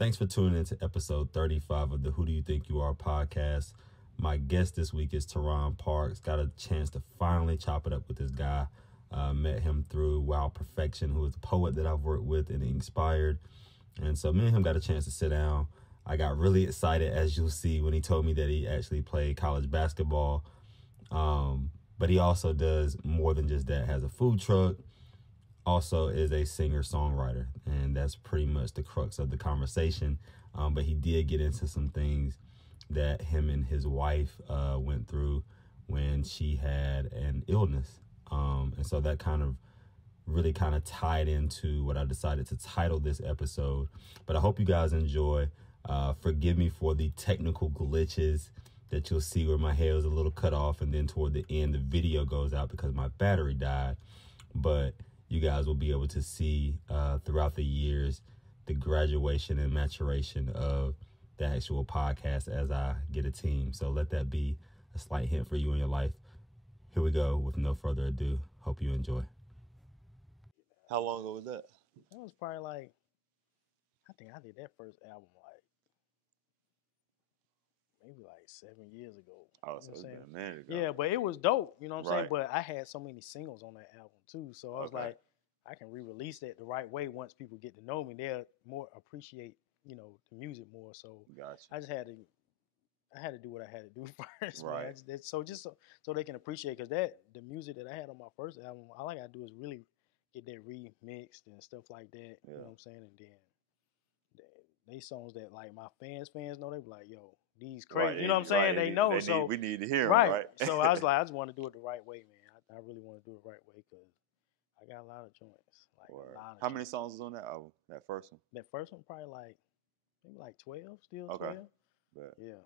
Thanks for tuning in to episode 35 of the Who Do You Think You Are podcast. My guest this week is Terron Parks. Got a chance to finally chop it up with this guy. Met him through Wild Perfection, who is a poet that I've worked with in Inkspired. And so me and him got a chance to sit down. I got really excited, as you'll see, when he told me that he actually played college basketball. But he also does more than just that. Has a food truck. Also is a singer-songwriter, and that's pretty much the crux of the conversation. But he did get into some things that him and his wife went through when she had an illness. And so that really tied into what I decided to title this episode. But I hope you guys enjoy. Forgive me for the technical glitches that you'll see where my hair was a little cut off, and then toward the end the video goes out because my battery died. But you guys will be able to see throughout the years the graduation and maturation of the actual podcast as I get a team. So let that be a slight hint for you in your life. Here we go with no further ado. Hope you enjoy. How long ago was that? That was probably I think I did that first album maybe 7 years ago. Oh, so it's been a minute ago. Yeah, but it was dope, you know what I'm saying? But I had so many singles on that album too, so I was like, I can re-release that the right way. Once people get to know me, they'll more appreciate, the music more. So gotcha. I just had to do what I had to do first, right? Man. So they can appreciate, because the music that I had on my first album, all I gotta do is really get that remixed and stuff like that. Yeah. You know what I'm saying? And then they songs that my fans know, they be like, yo, these crazy. Right. You know what I'm saying? They know. We need to hear them, right? So I was like, I just want to do it the right way, man. I really want to do it the right way, because I got a lot of joints. How many songs was on that album? That first one? That first one probably maybe 12, still 12. But yeah.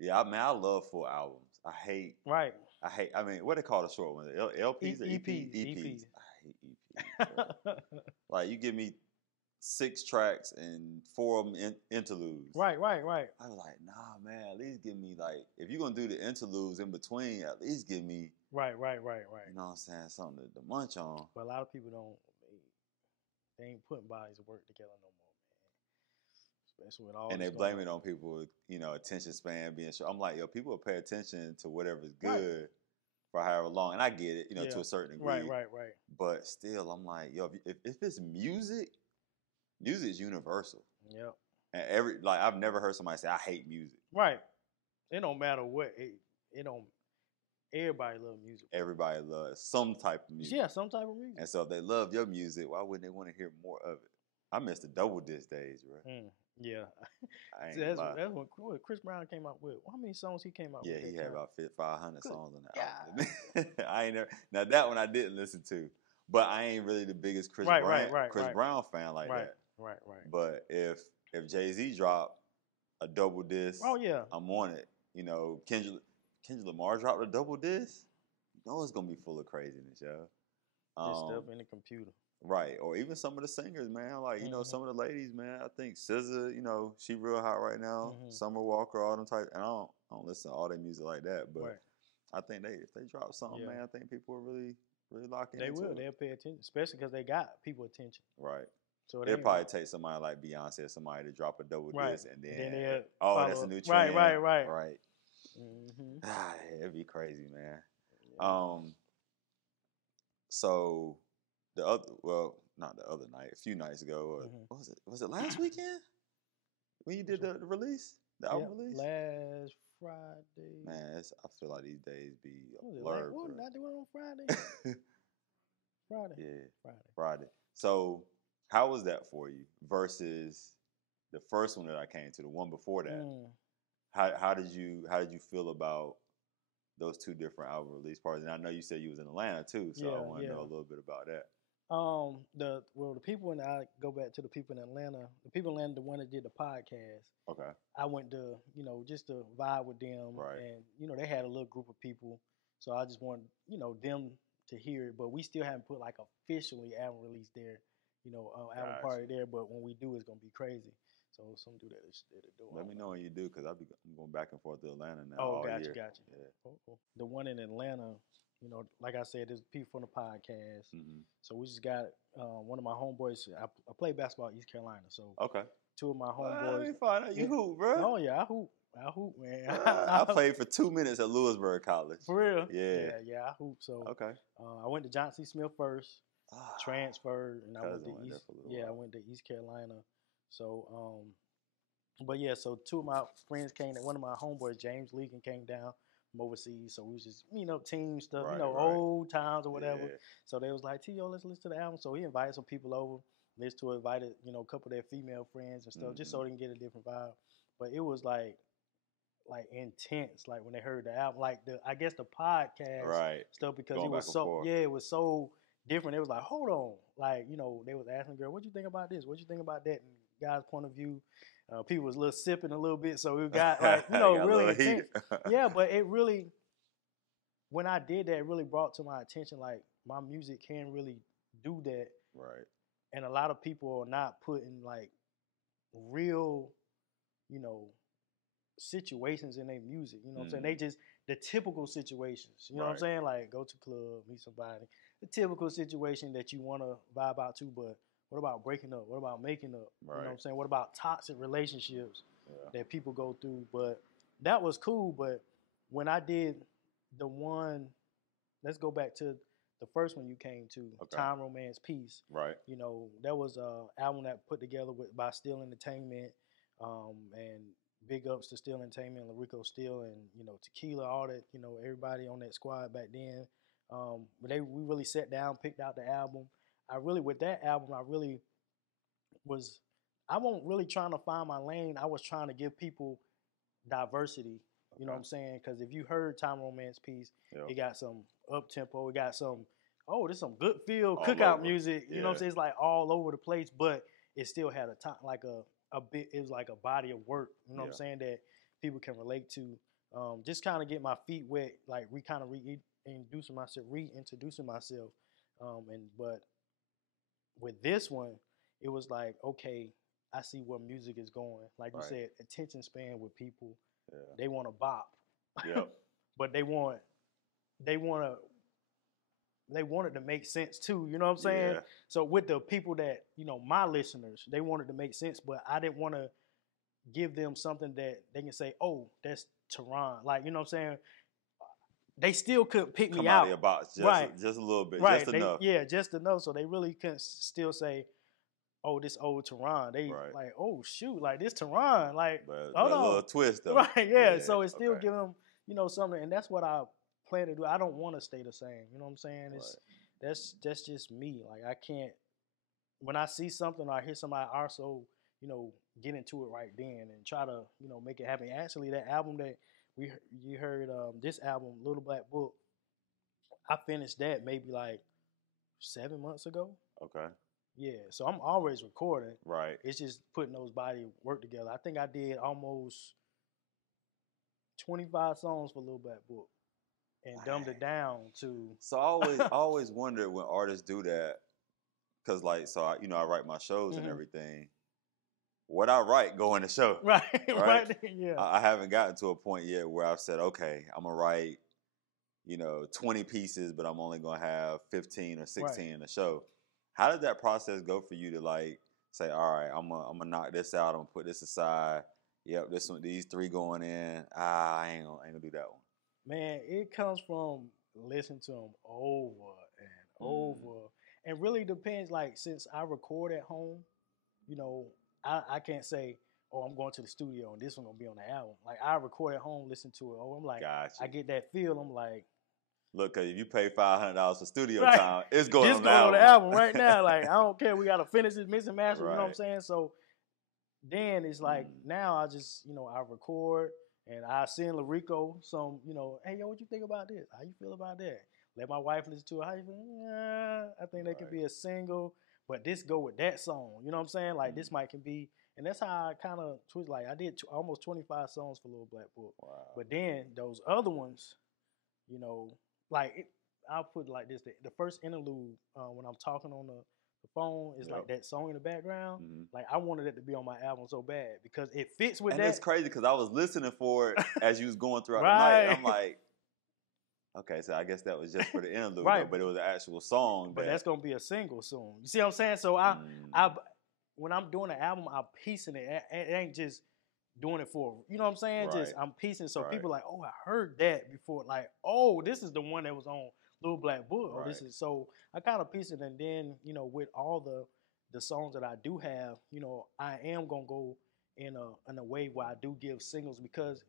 Yeah, I love full albums. I hate, what they call the short ones? LPs or EPs? EPs. I hate EPs. You give me 6 tracks and 4 of them interludes. Right. I was like, nah, man, at least give me if you're going to do the interludes in between, at least give me. Right. You know what I'm saying? Something to munch on. But a lot of people they ain't putting bodies of work together no more, man. Especially with all. And they blame it on people, attention span being short. I'm like, yo, people will pay attention to whatever's good for however long. And I get it, to a certain degree. Right. But still, I'm like, yo, if it's music is universal. Yep. And I've never heard somebody say, I hate music. Right. It don't matter what. It don't. Everybody love music. Everybody loves some type of music. Yeah, some type of music. And so if they love your music, why wouldn't they want to hear more of it? I miss the double disc days, bro. Yeah. That's when Chris Brown came out with. How many songs he came out with? Yeah, he had about 500 songs on that album. I ain't never. Now that one I didn't listen to, but I ain't really the biggest Chris Brown fan like that. Right. But if Jay-Z dropped a double disc, I'm on it. Kendrick Lamar dropped a double disc, it's gonna be full of craziness, yo. This stuff in the computer. Right. Or even some of the singers, man. Some of the ladies, man. I think SZA, she real hot right now. Summer Walker, all them types. And I don't listen to all their music like that, but I think if they drop something, man, I think people will really, really lock in. They will. They'll pay attention, especially because they got people attention. Right. So they'll probably take somebody like Beyonce or somebody to drop a double disc, and then that's a new trend. Right. Mm-hmm. It'd be crazy, man. Yeah. So not the other night, a few nights ago. What was it? Was it last weekend when you did the release, the album release? Last Friday. Man, I feel like these days be blurred. What did I do it on Friday? Friday. Yeah, Friday. So how was that for you versus the first one that I came to, the one before that? How did you feel about those two different album release parties? And I know you said you was in Atlanta too, so I want to know a little bit about that. The people I go back to the people in Atlanta. The people in Atlanta, the one that did the podcast. Okay. I went to just to vibe with them, and they had a little group of people, so I just wanted them to hear it. But we still haven't put officially album release there, album party there. But when we do, it's gonna be crazy. So some do that at the door. Let me know when you do, because I'm going back and forth to Atlanta now. Oh, gotcha. Yeah. Cool. The one in Atlanta, like I said, there's people from the podcast. Mm-hmm. So we just got one of my homeboys. I play basketball in East Carolina. So two of my Well, homeboys. let me find out you hoop, bro. Oh yeah, I hoop, man. I played for 2 minutes at Lewisburg College. For real? Yeah, I hoop. So okay. I went to Johnson C. Smith first, transferred, and I went to I went to East Carolina. So but yeah, so two of my friends came. One of my homeboys, James Legan, came down from overseas. So we was just team stuff, old times or whatever. Yeah. So they was like, T.O., let's listen to the album. So he invited some people over. Listened to it, invited a couple of their female friends and stuff, just so they can get a different vibe. But it was like intense, like when they heard the album, like I guess the podcast stuff, because Going it was so different. It was like, hold on, like they was asking the girl, what you think about this? What you think about that? And guys' point of view, people was a little sipping a little bit, so we got like really intense. Yeah, but it really, when I did that, it really brought to my attention like my music can really do that, right? And a lot of people are not putting like real, situations in their music. You know what I'm saying? They just the typical situations. You know what I'm saying? Like go to club, meet somebody. The typical situation that you want to vibe out to, but what about breaking up? What about making up? You know what I'm saying? What about toxic relationships that people go through? But that was cool. But when I did the one, let's go back to the first one you came to, Time, Romance, Peace. Right. That was an album that put together by Still Entertainment, and big ups to Still Entertainment, Larico Still, and Tequila, all that, everybody on that squad back then. But we really sat down, picked out the album. With that album, I wasn't really trying to find my lane. I was trying to give people diversity. You know what I'm saying? Because if you heard Time, Romance, Peace, it got some up tempo, it got some, there's some good feel cookout music. You know what I'm saying? It's like all over the place, but it still had a time, like a bit. It was like a body of work. You know what I'm saying, that people can relate to. Just kind of get my feet wet, like reintroducing myself. But with this one, it was like, okay, I see where music is going. Like you said, attention span with people. Yeah. They want to bop. Yep. But they want it to make sense too. You know what I'm saying? Yeah. So with the people that, my listeners, they wanted to make sense, but I didn't want to give them something that they can say, oh, that's Terron. Like, you know what I'm saying? They still couldn't pick me out. Come out of your box just a little bit, just enough. Just enough. So they really couldn't still say, oh, this old Terron. They like, oh shoot, like this Terron. Like, hold on. A little twist though. Right, yeah. So it's still giving them, something, and that's what I plan to do. I don't want to stay the same. You know what I'm saying? That's just me. Like I can't, when I see something or I hear somebody also, get into it right then and try to, make it happen. Actually, that album that you heard, this album, Little Black Book, I finished that maybe like 7 months ago. Okay. Yeah, so I'm always recording. Right. It's just putting those body work together. I think I did almost 25 songs for Little Black Book and dumbed it down to. So I always wondered when artists do that, because I write my shows and everything. What I write go in the show. Right. Yeah. I haven't gotten to a point yet where I've said, okay, I'm gonna write, 20 pieces, but I'm only gonna have 15 or 16 in the show. How did that process go for you to say, all right, I'm gonna knock this out, I'm gonna put this aside. Yep, this one, these 3 going in. I ain't gonna do that one. Man, it comes from listening to them over and over, and really depends. Like since I record at home, I can't say, oh, I'm going to the studio and this one gonna be on the album. Like I record at home, listen to it. Oh, I'm like, gotcha. I get that feel. I'm like. Look, cause if you pay $500 for studio time, it's going on the album. On the album right now. Like I don't care. We gotta finish this mix and master. You know what I'm saying? So then it's like now I just I record and I send Larico some hey yo, what you think about this? How you feel about that? Let my wife listen to it. How you feel? I think that could be a single, but this go with that song. You know what I'm saying? Like this might can be, and that's how I kind of twist. Like I did almost 25 songs for Little Black Book. Wow. But then those other ones, I'll put it like this: the first interlude when I'm talking on the phone is like that song in the background. Like I wanted it to be on my album so bad because it fits with that. And it's crazy because I was listening for it as you was going throughout the night. And I'm like, okay, so I guess that was just for the interlude, but it was an actual song. But that's gonna be a single soon. You see what I'm saying? So when I'm doing an album, I'm piecing it. It ain't just doing it for, you know what I'm saying? Right. Just I'm piecing. So Right. people like, oh, I heard that before. Like, oh, this is the one that was on Little Black Book. Or this Right. is, so I kind of piece it. And then, you know, with all the songs that I do have, you know, I am gonna go in a way where I do give singles, because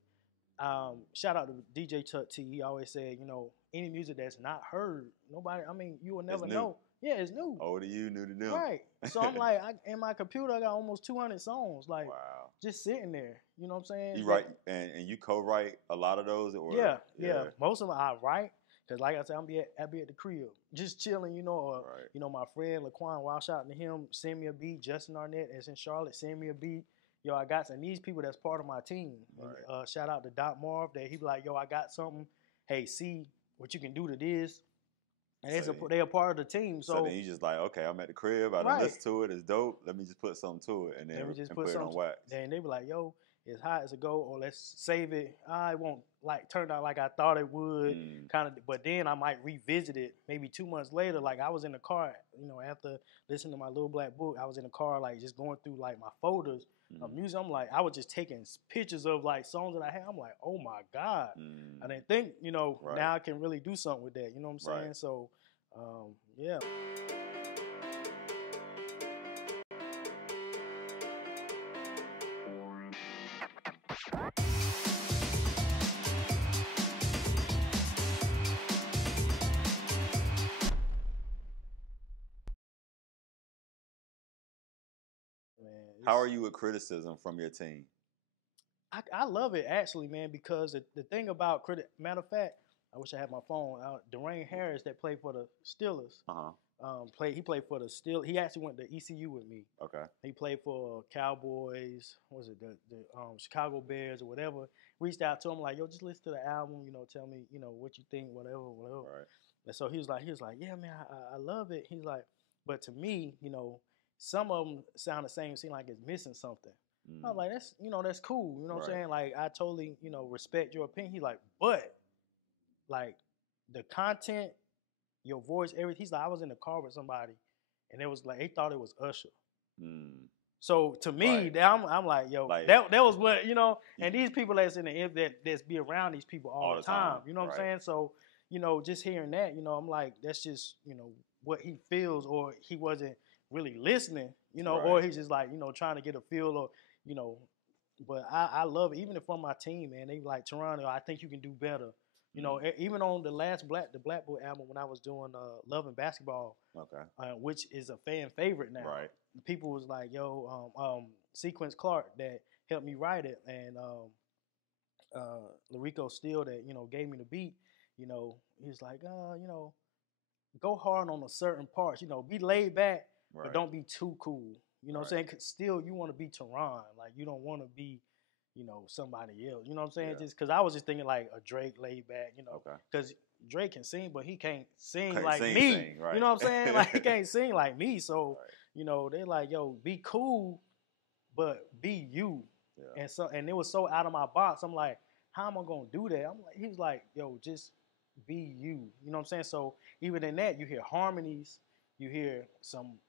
shout out to DJ Tut T. He always said, you know, any music that's not heard, nobody, I mean, you will never know. Yeah, it's new. Old to you, new to them. Right. So I'm like, in my computer, I got almost 200 songs, like, wow. just sitting there. You know what I'm saying? You write, and you co-write a lot of those? Or Yeah. Most of them I write, because like I said, I be at the crib, just chilling, you know, or, Right. you know, my friend Laquan, wild shout out to him, send me a beat. Justin Arnett is in Charlotte, send me a beat. Yo, I got some, and these people that's part of my team. Right. Shout out to Doc Marv, that he be like, yo, I got something. Hey, see what you can do to this. And So they're a part of the team. So then you just like, okay, I'm at the crib. I don't listen to it. It's dope. Let me just put something to it, and then put it on wax. Then they be like, yo, it's hot as a go, or let's save it. I won't like turn out like I thought it would, kind of. But then I might revisit it maybe 2 months later. Like I was in the car, you know, after listening to my Little Black Book, I was in the car like just going through like my folders of music. I'm like, I was just taking pictures of like songs that I had. I'm like, oh my God, I didn't think, you know, now I can really do something with that. You know what I'm saying? Right. So, yeah. How are you with criticism from your team? I love it actually, man, because the thing about matter of fact, I wish I had my phone. Dwayne Harris, that played for the Steelers, he played for the Steelers. He actually went to ECU with me. Okay. He played for Cowboys. What was it, the Chicago Bears or whatever? Reached out to him like, yo, just listen to the album. You know, tell me, you know, what you think, whatever. Right. And so he was like, yeah, man, I love it. He's like, but to me, you know, some of them sound the same. Seem like it's missing something. I was like, that's cool. You know what I'm saying? Like, I totally, you know, respect your opinion. He's like, but like the content, your voice, everything. He's like, I was in the car with somebody, and it was like they thought it was Usher. So to me, I'm like, yo, like, that was what, you know. And these people that's in the that's be around these people all the time. You know what I'm saying? So, you know, just hearing that, you know, I'm like, that's just, you know, what he feels, or he wasn't really listening, you know, or he's just like, you know, trying to get a feel, or, you know. But I love it, even if from my team, man. They like, Toronto, I think you can do better. You know, even on the last Black Boy album, when I was doing Love and Basketball, which is a fan favorite now. Right. People was like, yo, Sequence Clark that helped me write it, and Larico Steele that, you know, gave me the beat, you know, he was like, you know, go hard on a certain parts, you know, be laid back, but don't be too cool. You know what I'm saying? 'Cause still, you want to be Terron. Like, you don't want to be, you know, somebody else. You know what I'm saying? Yeah. Just because I was just thinking like a Drake laid back, you know, because Drake can sing, but he can't sing like me. You know what I'm saying? Like, he can't sing like me. So, you know, they're like, yo, be cool, but be you. Yeah. And it was so out of my box. I'm like, how am I gonna do that? I'm like, he was like, yo, just be you. You know what I'm saying? So even in that, you hear harmonies, you hear some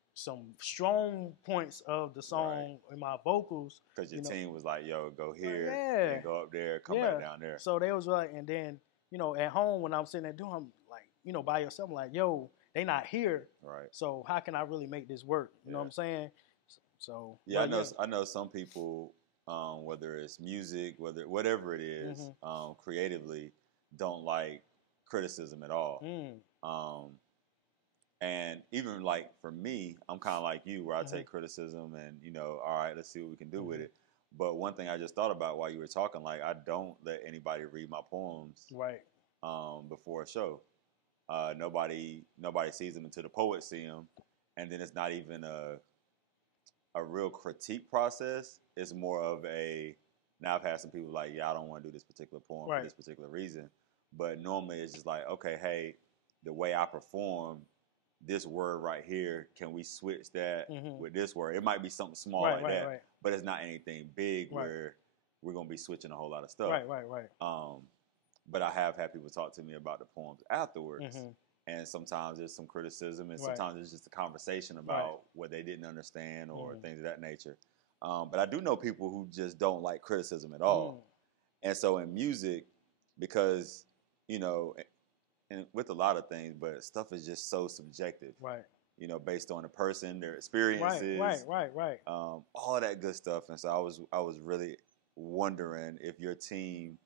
strong points of the song in my vocals. Because your team was like, yo, go here, and go up there, come back down there. So they was like, and then, you know, at home when I'm sitting there doing, I'm like, you know, by yourself, I'm like, yo, they not here. Right. So how can I really make this work? You know what I'm saying? So yeah, I know some people, whether it's music, whatever it is, creatively, don't like criticism at all. And even like for me, I'm kind of like you, where I take criticism and, you know, all right, let's see what we can do with it. But one thing I just thought about while you were talking, like, I don't let anybody read my poems before a show. Nobody sees them until the poets see them, and then it's not even a real critique process. It's more of now I've had some people like, yeah, I don't want to do this particular poem for this particular reason. But normally it's just like, okay, hey, the way I perform this word right here, can we switch that with this word? It might be something small that, but it's not anything big where we're going to be switching a whole lot of stuff. Right. But I have had people talk to me about the poems afterwards. and sometimes there's some criticism, and Right. sometimes it's just a conversation about Right. what they didn't understand or Mm. things of that nature. But I do know people who just don't like criticism at all. And so in music, because, you know, and with a lot of things, but stuff is just so subjective. Right. You know, based on the person, their experiences, right. all of that good stuff. And so I was really wondering if your team,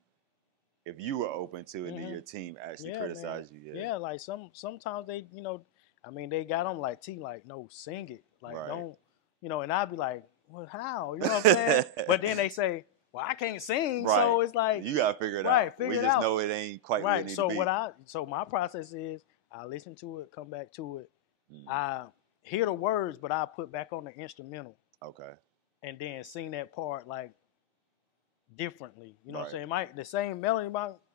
if you were open to it, and your team actually criticized you. Yeah, like sometimes they, you know, I mean, they got them like like, no, sing it, like don't, you know, and I'd be like, well, how, you know what I'm saying? But then they say, well, I can't sing, so it's like you gotta figure it out. Right, we figure it just out. know it ain't quite where it needs to be. So my process is I listen to it, come back to it, I hear the words, but I put back on the instrumental. Okay. And then sing that part like differently. You know what I'm saying? The same melody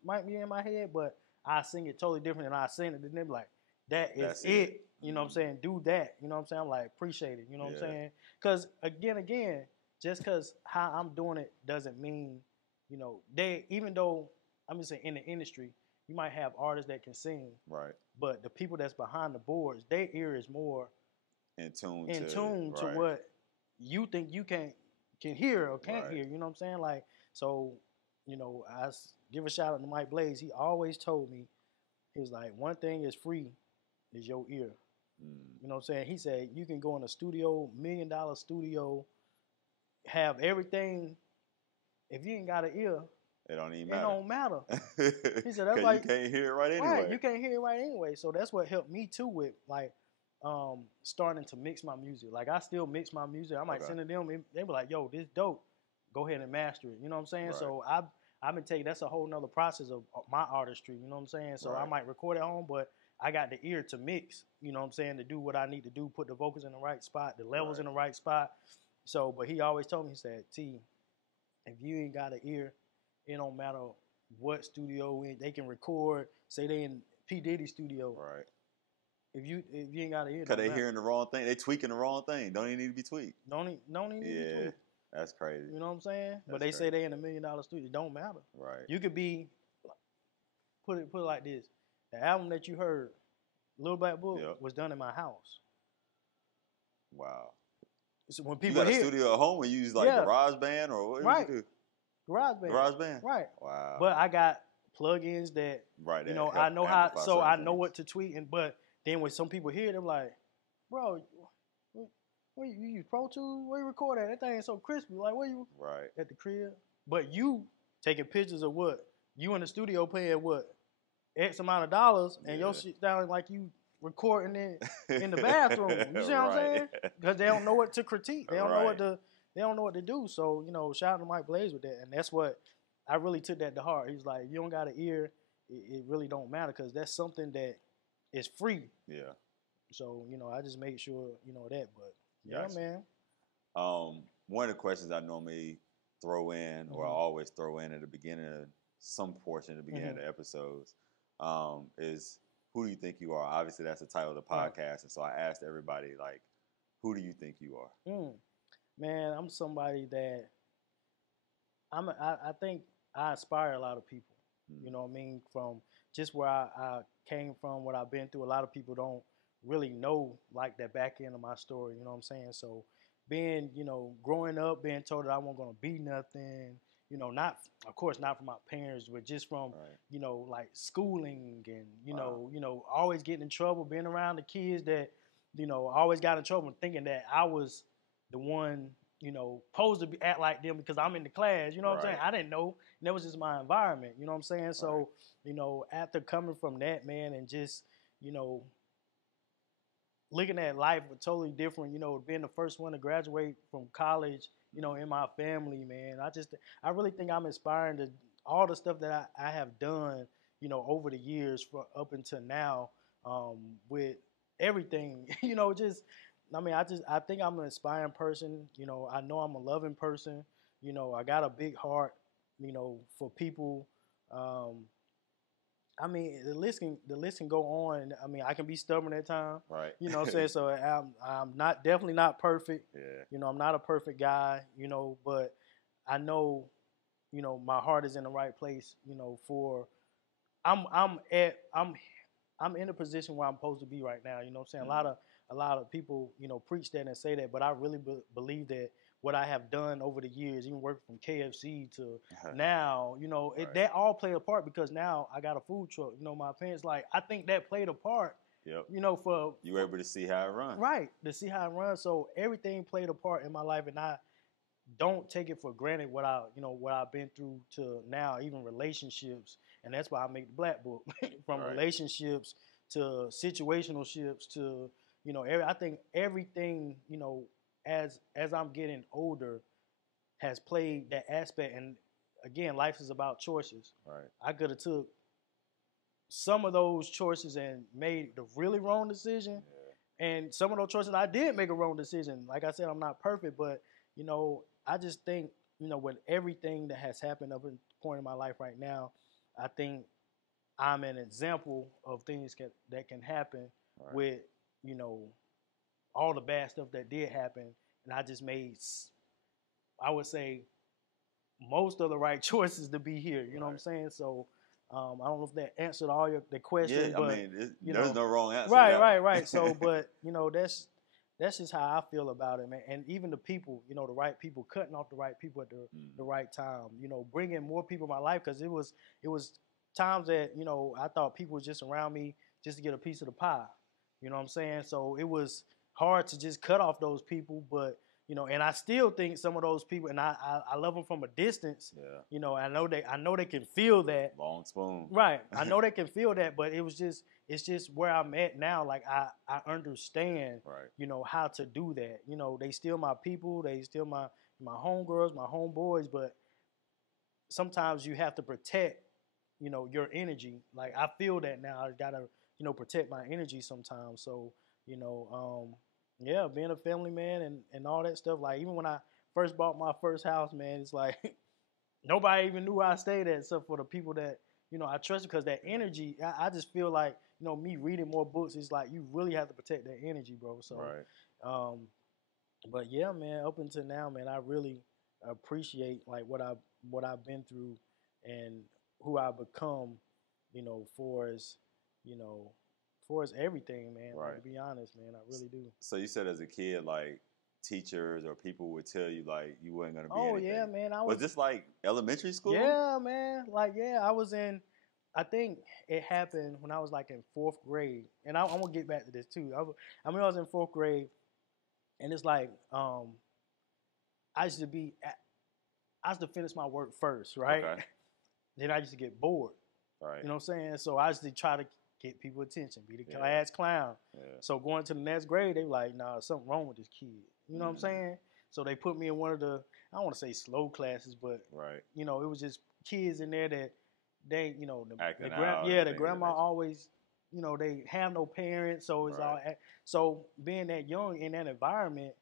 might be in my head, but I sing it totally different, and I sing it, and they be like, that's it. You know what I'm saying? Do that. You know what I'm saying? I'm like, appreciate it. You know what I'm saying? Because again, just because how I'm doing it doesn't mean, you know, even though I'm just saying in the industry, you might have artists that can sing, right? But the people that's behind the boards, their ear is more in tune to what you think you can hear or can't hear. You know what I'm saying? Like, so, you know, I give a shout out to Mike Blaze. He always told me, he was like, one thing is free is your ear. You know what I'm saying? He said, you can go in a studio, $1 million studio, have everything. If you ain't got an ear, it don't even matter. It don't matter. He said, that's like, you can't hear it right anyway. Right, you can't hear it right anyway. So that's what helped me too with like starting to mix my music. Like I still mix my music. I might send it to them. They be like, yo, this dope. Go ahead and master it. You know what I'm saying? Right. So I've been telling you, that's a whole nother process of my artistry. You know what I'm saying? So I might record at home, but I got the ear to mix. You know what I'm saying? To do what I need to do, put the vocals in the right spot, the levels in the right spot. So, but he always told me, he said, T, if you ain't got an ear, it don't matter what studio they can record. Say they in P. Diddy studio. Right. If you ain't got an ear, because they hearing the wrong thing. They tweaking the wrong thing. Don't even need to be tweaked. Don't even need to be tweaked. That's crazy. You know what I'm saying? But they say they in $1 million studio. It don't matter. Right. You could be, put it like this. The album that you heard, Little Black Book, was done in my house. Wow. So when people you got a studio at home and you use like GarageBand or what you do? GarageBand. Right. Wow. But I got plugins that, you know, I know how, so I know what to tweak. But then when some people hear it, they're like, bro, you use Pro Tools? Where you record at? That thing is so crispy. Like, where you? Right. At the crib. But you taking pictures of what? You in the studio paying what? X amount of dollars, and your shit sounding like you recording it in the bathroom. You see what I'm saying? Because they don't know what to critique. They don't know what to. They don't know what to do. So, you know, shout out to Mike Blaze with that. And that's what I really took that to heart. He's like, if you don't got an ear, it really don't matter because that's something that is free. Yeah. So, you know, I just made sure, you know, that. But, yeah, man. One of the questions I normally throw in, or I always throw in at the beginning of some portion at the beginning of the episodes, is who do you think you are? Obviously, that's the title of the podcast. And so I asked everybody, like, who do you think you are? Man, I'm somebody that I think I inspire a lot of people. You know what I mean? From just where I came from, what I've been through, a lot of people don't really know like that back end of my story. You know what I'm saying? So being, you know, growing up, being told that I wasn't going to be nothing, you know, not, of course, not from my parents, but just from, you know, like schooling and, you know, always getting in trouble, being around the kids that, you know, always got in trouble thinking that I was the one, you know, supposed to act like them because I'm in the class, you know what I'm saying? I didn't know. And that was just my environment, you know what I'm saying? So, you know, after coming from that, man, and just, you know, looking at life totally different, you know, being the first one to graduate from college, you know, in my family, man. I really think I'm inspiring to all the stuff that I have done, you know, over the years for up until now, with everything, you know, just, I mean, I think I'm an inspiring person. You know, I know I'm a loving person. You know, I got a big heart, you know, for people. I mean, the list can go on. I mean, I can be stubborn at times. Right. You know what I'm saying? So I'm definitely not perfect. Yeah. You know, I'm not a perfect guy, you know, but I know, you know, my heart is in the right place, you know, I'm I'm in a position where I'm supposed to be right now. You know what I'm saying? A lot of people, you know, preach that and say that, but I really believe that what I have done over the years, even working from KFC to now, you know, that all played a part because now I got a food truck. You know, my parents, like, I think that played a part. Yep. You know, you were able to see how it runs. Right, to see how it runs. So everything played a part in my life, and I don't take it for granted what I've been through to now, even relationships, and that's why I make the Black Book. From relationships to situationships to, you know, I think everything, you know, as I'm getting older, has played that aspect. And again, life is about choices. Right. I could have took some of those choices and made the really wrong decision. Yeah. And some of those choices I did make a wrong decision. Like I said, I'm not perfect, but, you know, I just think, you know, with everything that has happened up to the point in my life right now, I think I'm an example of things that can happen with, you know, all the bad stuff that did happen. And I just made, I would say, most of the right choices to be here. You know what I'm saying? So I don't know if that answered all the questions. Yeah, but, I mean, there's no wrong answer. Right. So, but, you know, that's just how I feel about it, man. And even the people, you know, the right people, cutting off the right people at the right time, you know, bringing more people in my life, because it was times that, you know, I thought people were just around me just to get a piece of the pie. You know what I'm saying? So it was hard to just cut off those people, but, you know, and I still think some of those people, and I love them from a distance. Yeah. You know, I know they can feel that. Long spoon. Right. I know they can feel that, but it's just where I'm at now. Like I understand, you know, how to do that. You know, they still my people, they still my homegirls, my homeboys, but sometimes you have to protect, you know, your energy. Like I feel that now. I gotta, you know, protect my energy sometimes. So, you know, yeah, being a family man and all that stuff. Like even when I first bought my first house, man, it's like nobody even knew where I stayed at except for the people that, you know, I trusted, because that energy, I just feel like, you know, me reading more books, it's like you really have to protect that energy, bro. So, but yeah, man, up until now, man, I really appreciate like what I've been through and who I've become, you know, for as everything, man. Like, to be honest, man, I really do. So you said as a kid, like, teachers or people would tell you like you weren't gonna be anything. Yeah, man. Was this like elementary school? Yeah, man. Like, yeah, I think it happened when I was like in 4th grade. And I'm gonna get back to this too. I mean, I was in 4th grade, and it's like I used to finish my work first, right? Okay. Then I used to get bored. Right. You know what I'm saying? So I used to try to get people attention, be the class clown. Yeah. So going to the next grade, they were like, nah, something wrong with this kid. You know what I'm saying? So they put me in one of the, I don't want to say slow classes, but, you know, it was just kids in there that they, you know, the grandma always, you know, they have no parents. So it's all, so being that young in that environment,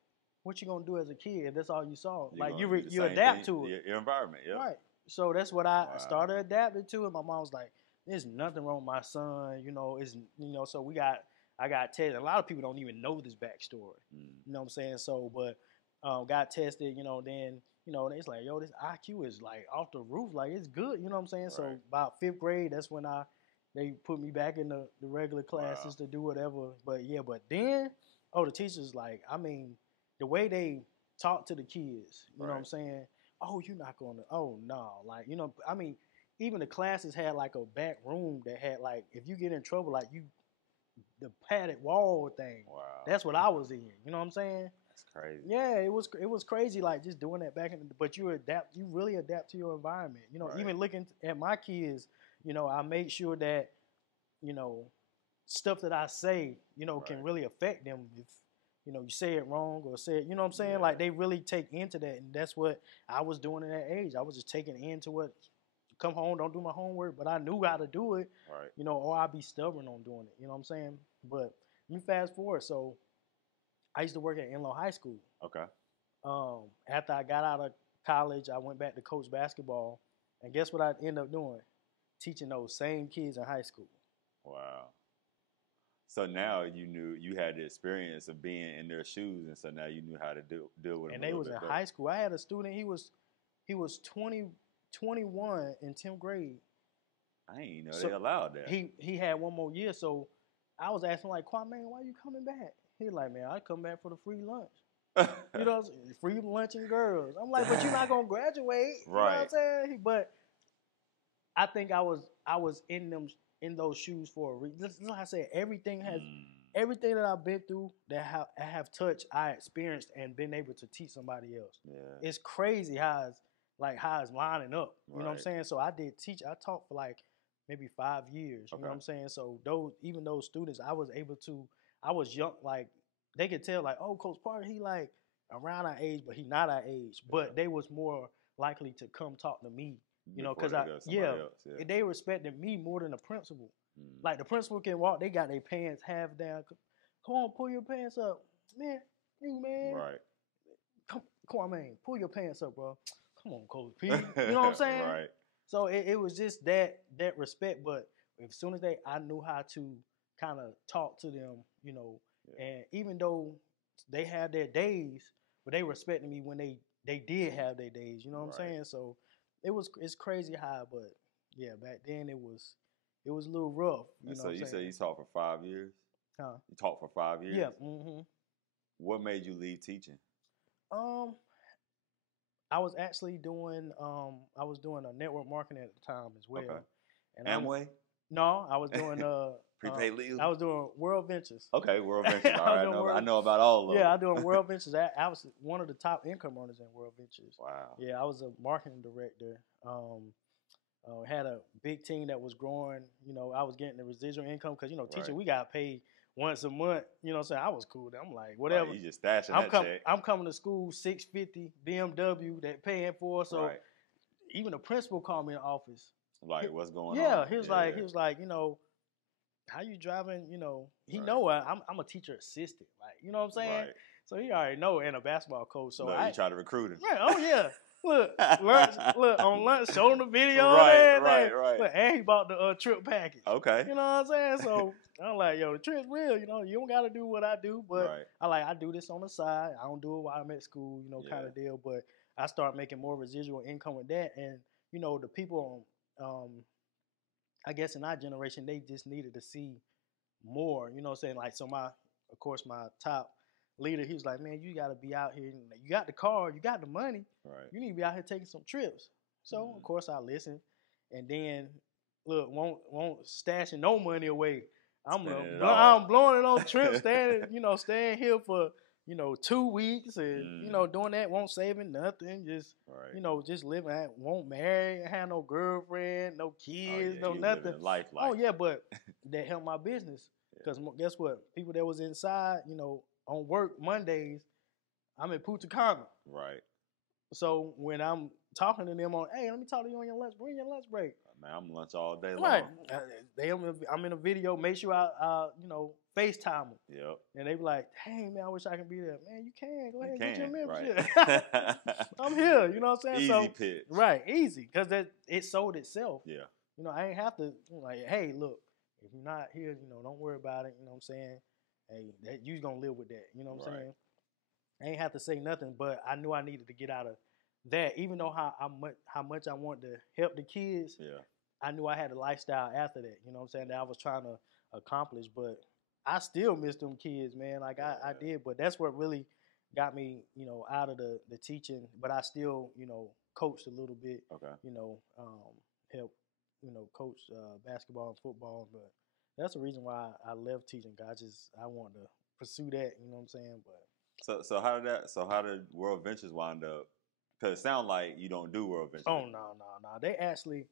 what you going to do as a kid? That's all you saw. Like you adapt to it. Your environment, yeah. Right. So that's what I started adapting to. And my mom was like, there's nothing wrong with my son. You know, so I got tested. A lot of people don't even know this backstory. You know what I'm saying? So, but got tested, you know, then, you know, it's like, yo, this IQ is like off the roof. Like, it's good. You know what I'm saying? Right. So about 5th grade, that's when they put me back in the regular classes to do whatever. But yeah, but then, the teachers, like, I mean, the way they talk to the kids, you know what I'm saying? Oh, you're not going to, oh, no. Like, you know, I mean, even the classes had like a back room that had like, if you get in trouble, like the padded wall thing. Wow. That's what I was in. You know what I'm saying? That's crazy. Yeah, it was crazy, like just doing that back in the, but you really adapt to your environment. You know, even looking at my kids, you know, I make sure that, you know, stuff that I say, you know, can really affect them if, you know, you say it wrong or say it, you know what I'm saying? Yeah. Like they really take into that, and that's what I was doing in that age. I was just taking into what, come home, don't do my homework, but I knew how to do it, you know, or I'd be stubborn on doing it, you know what I'm saying? But let me fast forward. So I used to work at Enloe High School. Okay. After I got out of college, I went back to coach basketball, and guess what I ended up doing? Teaching those same kids in high school. Wow. So now you had the experience of being in their shoes, and so now you knew how to deal with them. And they was in high school. I had a student, he was 21 in 10th grade, I ain't know So they allowed that. he had one more year, so I was asking like, Kwame, why you coming back? He like, man, I come back for the free lunch. You know, free lunch and girls. I'm like, but you're not gonna graduate. You know what I'm saying? But I think I was in those shoes for a reason. Like I said, everything that I've been through that I have touched, I experienced and been able to teach somebody else. Yeah. It's crazy how it's lining up. You know what I'm saying? So I taught for like maybe 5 years. You know what I'm saying? So even those students, I was young, like they could tell like, oh, Coach Parker, he like around our age, but he not our age. But they was more likely to come talk to me. You know, because they respected me more than the principal. Like the principal can walk, they got their pants half down. Come on, pull your pants up, man. You man, come on, man, pull your pants up, bro. Come on, Coach P. You know what I'm saying? So it was just that respect. But as soon as I knew how to kind of talk to them, you know, and even though they had their days, but they respected me when they did have their days. You know what I'm saying? So. It's crazy how, but yeah, back then it was a little rough. You know so you said you taught for 5 years? Huh? You taught for 5 years? Yeah. Mm-hmm. What made you leave teaching? I was actually doing a network marketing at the time as well. Okay. And Amway? No, I was doing prepaid leave. I was doing World Ventures. Okay, World Ventures. All right, I know about all of them. Yeah, I doing World Ventures. I was one of the top income earners in World Ventures. Wow. Yeah, I was a marketing director. Had a big team that was growing. You know, I was getting the residual income because teaching we got paid once a month. You know what I'm saying? I was cool. I'm like, whatever. Right, you just stashing that check. I'm coming to school, $650 BMW that paying for. So even the principal called me in the office. Like, what's going on? Yeah, he was like, how you driving? He know I'm a teacher assistant. Like, you know what I'm saying? Right. So he already know, and a basketball coach. So you try to recruit him. Yeah, oh yeah. Look, on lunch, show him the video. Right. Look, and he bought the trip package. Okay. You know what I'm saying? So I'm like, yo, the trip's real. You don't got to do what I do, but I do this on the side. I don't do it while I'm at school, kind of deal. But I start making more residual income with that, and the people I guess in our generation, they just needed to see more. You know what I'm saying? Like, so my top leader, he was like, man, you got to be out here. You got the car, you got the money. Right. You need to be out here taking some trips. So, of course, I listened. And then, look, won't stashing no money away. I'm blowing it on trips, staying here for, 2 weeks and, doing that, won't saving nothing. Just, just living, won't marry, have no girlfriend, no kids, no nothing. Life. Oh, yeah, but that helped my business. Because guess what? People that was inside, on work Mondays, I'm in Punta Cana. Right. So when I'm talking to them hey, let me talk to you on your lunch. Bring your lunch break. Man, I'm lunch all day long. Right. I'm in a video. Make sure I FaceTime them. Yep. And they be like, hey, man, I wish I could be there. Man, you can. Go ahead and get your membership. Right. I'm here. You know what I'm saying? Easy pitch. Right. Easy. Because it sold itself. Yeah. I ain't have to, hey, look, if you're not here, don't worry about it. You know what I'm saying? Hey, you're going to live with that. You know what I'm saying? I ain't have to say nothing, but I knew I needed to get out of that. Even though how much I wanted to help the kids, I knew I had a lifestyle after that. You know what I'm saying? That I was trying to accomplish, but I still miss them kids, man. Like I did, but that's what really got me, out of the teaching. But I still, coached a little bit. Okay. Help, coach basketball and football. But that's the reason why I left teaching. I wanted to pursue that. You know what I'm saying? But so how did World Ventures wind up? Because it sounds like you don't do World Ventures. Oh no. They actually,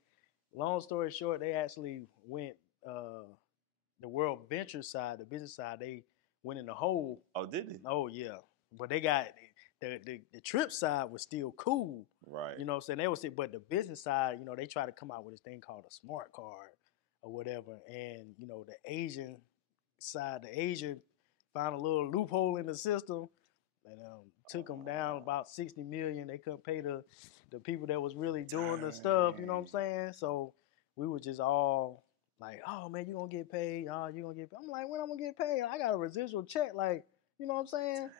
long story short, they actually went the World Ventures side, the business side. They went in the hole. Oh, did they? Oh yeah, but they got the trip side was still cool. Right. You know what I'm saying? They was, but the business side, they try to come out with this thing called a smart card or whatever, and the Asian side, the Asian found a little loophole in the system. And took them down about $60 million. They couldn't pay the people that was really doing the stuff. You know what I'm saying? So we were just all like, "Oh man, you gonna get paid? Oh, you gonna get paid?" I'm like, "When I'm gonna get paid? I got a residual check. Like, you know what I'm saying? Dang.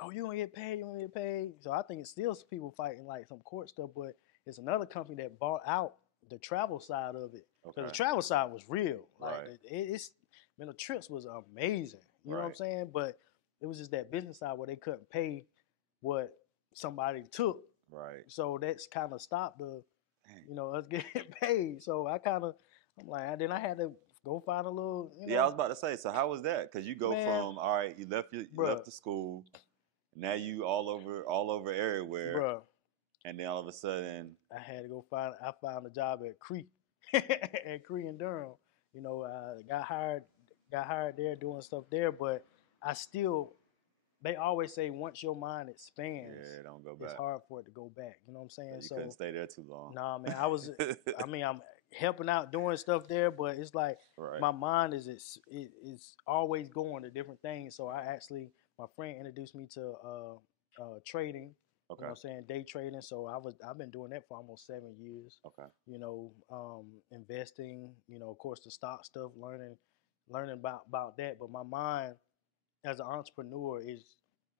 Oh, you gonna get paid? You gonna get paid?" So I think it's still people fighting like some court stuff, but it's another company that bought out the travel side of it. Because Okay. the travel side was real. Like Right. it's man, the trips was amazing. You know what I'm Right. saying? But it was just that business side where they couldn't pay what somebody took. Right. So that's kind of stopped the, Dang. us getting paid. So I'm like, then I had to go find a little, Yeah, I was about to say. So how was that? Because you go Man. from all right, you left Bruh. the school, now you all over everywhere, bruh, and then all of a sudden, I had to I found a job at Cree, at Cree in Durham. Got hired there doing stuff there, but they always say once your mind expands, don't go back. it's hard for it to go back. You know what I'm saying? You couldn't stay there too long. Nah, man, I'm helping out doing stuff there, but it's like Right. my mind is always going to different things. So my friend introduced me to trading. Okay. You know what I'm saying? Day trading. So I've been doing that for almost 7 years. Okay. Investing, of course the stock stuff, learning about that. But my mind as an entrepreneur is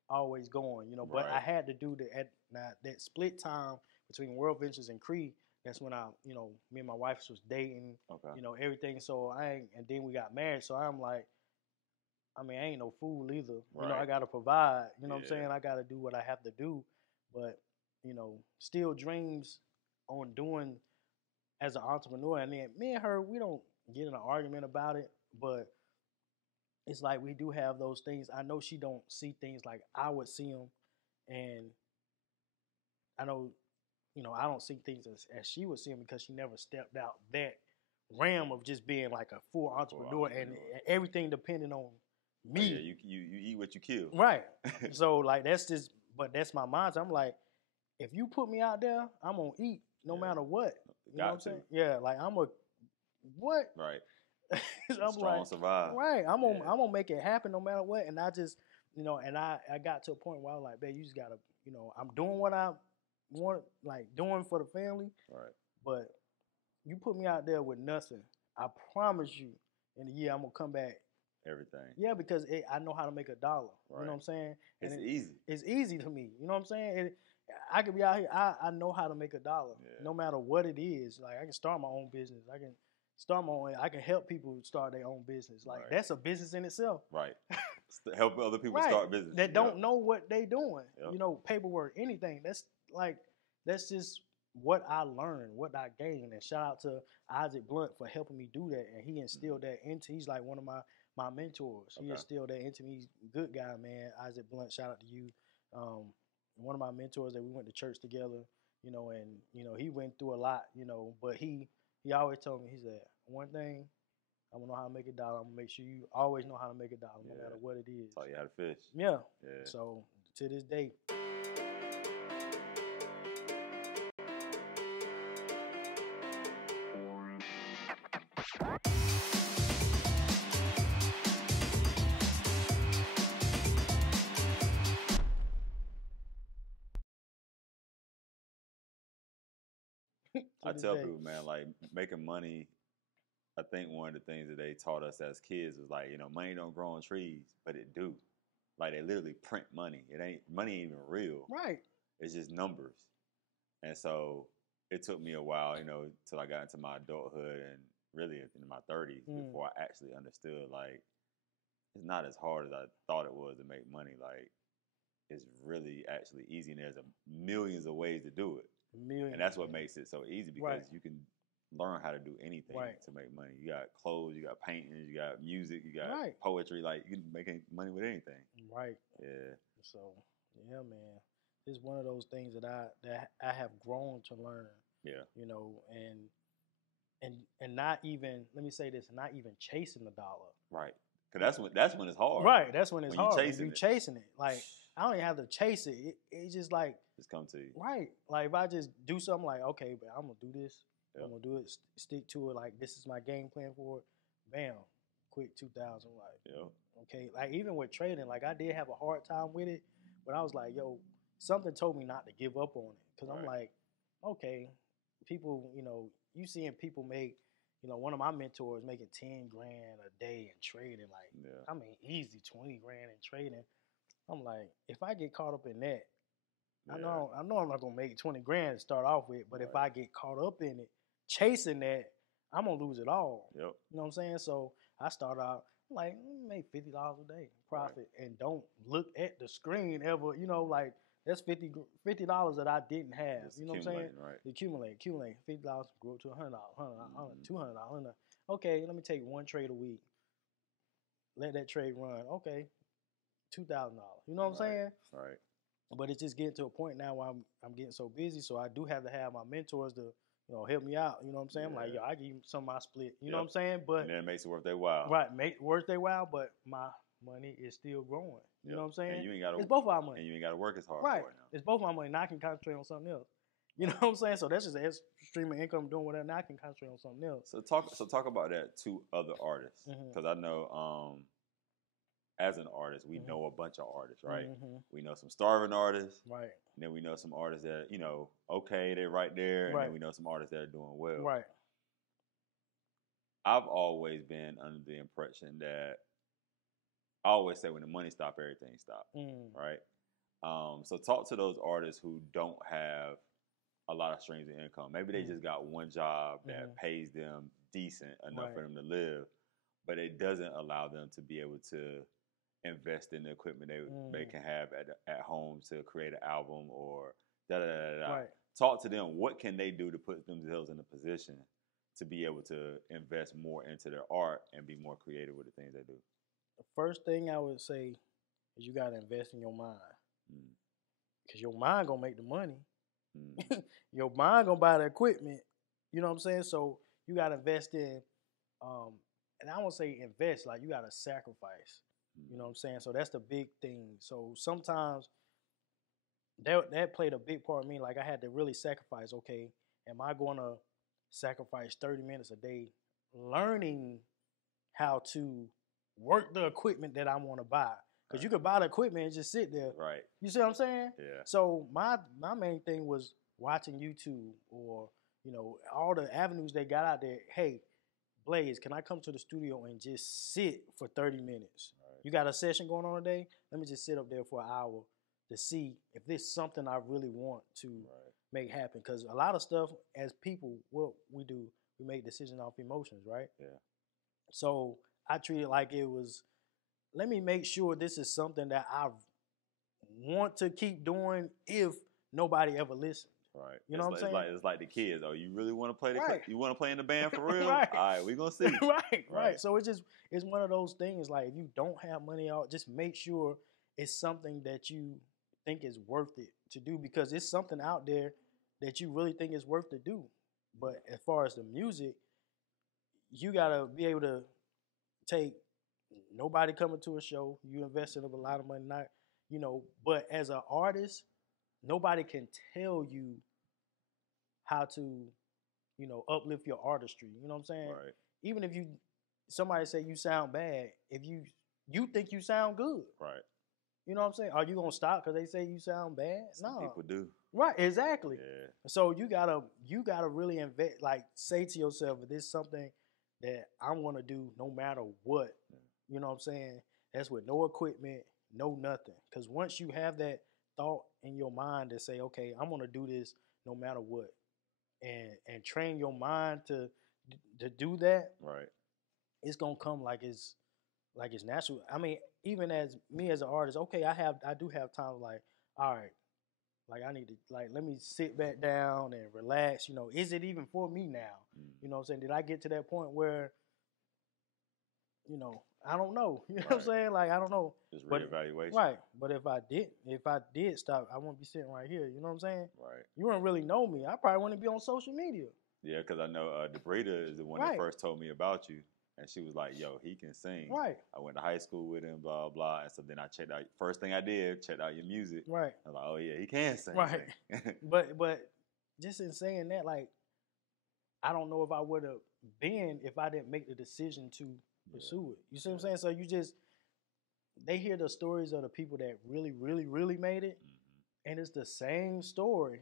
always going, but Right. I had to do that split time between World Ventures and Cree. That's when me and my wife was dating, Okay. Everything. So and then we got married. So I'm like, I ain't no fool either. Right. I got to provide, what I'm Yeah. saying? I got to do what I have to do, but, still dreams on doing as an entrepreneur. And then me and her, we don't get in an argument about it, but it's like we do have those things. I know she don't see things like I would see them, and I know, I don't see things as she would see them because she never stepped out that realm of just being like a full entrepreneur and everything depending on me. Oh, yeah, you eat what you kill. Right. So like but that's my mindset. I'm like, if you put me out there, I'm gonna eat no matter what. You know what I'm saying? Yeah, like what? Right. I'm strong survive. Right. I'm gonna make it happen no matter what. And I just, and I got to a point where I was like, babe, you just gotta, I'm doing what I want, like doing for the family. Right. But you put me out there with nothing, I promise you, in a year I'm gonna come back. Everything. Yeah, because I know how to make $1. Right. You know what I'm saying? It's easy. It's easy to me. You know what I'm saying? I could be out here. I know how to make $1, no matter what it is. Like I can start my own business. I can help people start their own business. Like that's a business in itself. Right. Help other people start business. That don't know what they doing. Yep. Paperwork, anything. That's just what I learned, what I gained. And shout out to Isaac Blunt for helping me do that. And he instilled that into. He's like one of my mentors. He instilled that into me. He's a good guy, man. Isaac Blunt, shout out to you. One of my mentors that we went to church together, and he went through a lot, but he always told me, he said, one thing, I'm gonna know how to make $1. I'm gonna make sure you always know how to make $1, no matter what it is. That's all you had to fish. Yeah. Yeah. So to this day. I tell people, man, like making money, I think one of the things that they taught us as kids was like, money don't grow on trees, but it do. Like they literally print money. Money ain't even real. Right. It's just numbers. And so it took me a while, till I got into my adulthood and really in my 30s before I actually understood like it's not as hard as I thought it was to make money. Like it's really actually easy, and there's millions of ways to do it. And that's what makes it so easy because you can learn how to do anything to make money. You got clothes, you got paintings, you got music, you got poetry. Like you can make money with anything. Right. Yeah. So yeah, man, it's one of those things that I have grown to learn. Yeah. And not even, let me say this, not even chasing $1. Right. Because that's when it's hard. Right. That's when it's hard. You're chasing it. Like I don't even have to chase it. It's just like just come to you. Right. Like if I just do something like, okay, but I'm gonna do this. Yep. I'm gonna do it. Stick to it. Like this is my game plan for it. Bam, quick 2,000. Like, okay. Like even with trading, like I did have a hard time with it, but I was like, yo, something told me not to give up on it because I'm like, okay, people, you seeing people make. One of my mentors making 10 grand a day in trading, easy 20 grand in trading. I'm like, if I get caught up in that, I know I'm not gonna make 20 grand to start off with, but if I get caught up in it, chasing that, I'm gonna lose it all. Yep. You know what I'm saying? So I start out like make $50 a day profit, and don't look at the screen ever. You know, like that's $50 that I didn't have. Just you know what I'm saying? Right. Accumulate. $50 grow up to $100, $200. Okay, let me take one trade a week. Let that trade run. Okay, $2,000. You know what I'm saying? Right. But it's just getting to a point now where I'm getting so busy, so I do have to have my mentors to help me out. You know what I'm saying? I'm like, yo, I give you some of my split. You know what I'm saying? But and then it makes it worth their while. Right, worth their while, but my money is still growing. You know what I'm saying? And you ain't gotta, it's both our money. And you ain't got to work as hard right. for it now. It's both my money. Now I can concentrate on something else. You know what I'm saying? So that's just an extra stream of income doing whatever. Now I can concentrate on something else. So talk about that to other artists, because I know as an artist, we know a bunch of artists, right? We know some starving artists, right? And then we know some artists that okay, they're right there, and then we know some artists that are doing well, right? I've always been under the impression that I always say when the money stops, everything stops, right? So talk to those artists who don't have a lot of streams of income. Maybe they just got one job that pays them decent enough for them to live, but it doesn't allow them to be able to invest in the equipment they can have at home to create an album or da-da-da-da-da. Right. Talk to them. What can they do to put themselves in a position to be able to invest more into their art and be more creative with the things they do? The first thing I would say is you got to invest in your mind. Because your mind going to make the money. Your mind going to buy the equipment. You know what I'm saying? So you got to invest in, and I won't say invest, like you got to sacrifice. You know what I'm saying? So that's the big thing. So sometimes that played a big part of me. Like I had to really sacrifice. Okay, am I going to sacrifice 30 minutes a day learning how to work the equipment that I want to buy? Because you could buy the equipment and just sit there. Right. You see what I'm saying? Yeah. So my main thing was watching YouTube or, all the avenues they got out there. Hey, Blaze, can I come to the studio and just sit for 30 minutes? Right. You got a session going on today? Let me just sit up there for an hour to see if this is something I really want to make happen. Because a lot of stuff, as people, what we do, we make decisions off emotions, right? Yeah. So I treat it like it was, let me make sure this is something that I want to keep doing if nobody ever listens. Right. You know what I'm saying? It's like the kids. Oh, you really want to play right. You want to play in the band for real? right. All right, we're going to see. right. So it's one of those things, like if you don't have money out, just make sure it's something that you think is worth it to do, because it's something out there that you really think is worth to do. But as far as the music, you got to be able to take nobody coming to a show. You invested a lot of money, but as an artist, nobody can tell you how to, uplift your artistry. You know what I'm saying? Right. Even if somebody say you sound bad, if you think you sound good. Right. You know what I'm saying? Are you going to stop because they say you sound bad? Some people do. Right, exactly. Yeah. So you gotta really invest, like say to yourself, if this is something that I'm going to do no matter what, you know what I'm saying? That's with no equipment, no nothing. Because once you have that thought in your mind to say, okay, I'm going to do this no matter what, and train your mind to do that, right? It's going to come like it's natural. I mean, even as me as an artist, okay, I do have times like, all right, like I need to, like, let me sit back down and relax. Is it even for me now? You know what I'm saying? Did I get to that point where, I don't know. You know what I'm saying? Like, I don't know. Just reevaluation. Right. But if I did stop, I wouldn't be sitting right here. You know what I'm saying? Right. You wouldn't really know me. I probably wouldn't be on social media. Yeah, because I know Debrita is the one that first told me about you. And she was like, yo, he can sing. Right. I went to high school with him, blah, blah. And so then I checked out, first thing I did, checked out your music. Right. I was like, oh, yeah, he can sing. Right. But just in saying that, like, I don't know if I would have been if I didn't make the decision to pursue it. You see what I'm saying? So they hear the stories of the people that really, really, really made it. And it's the same story.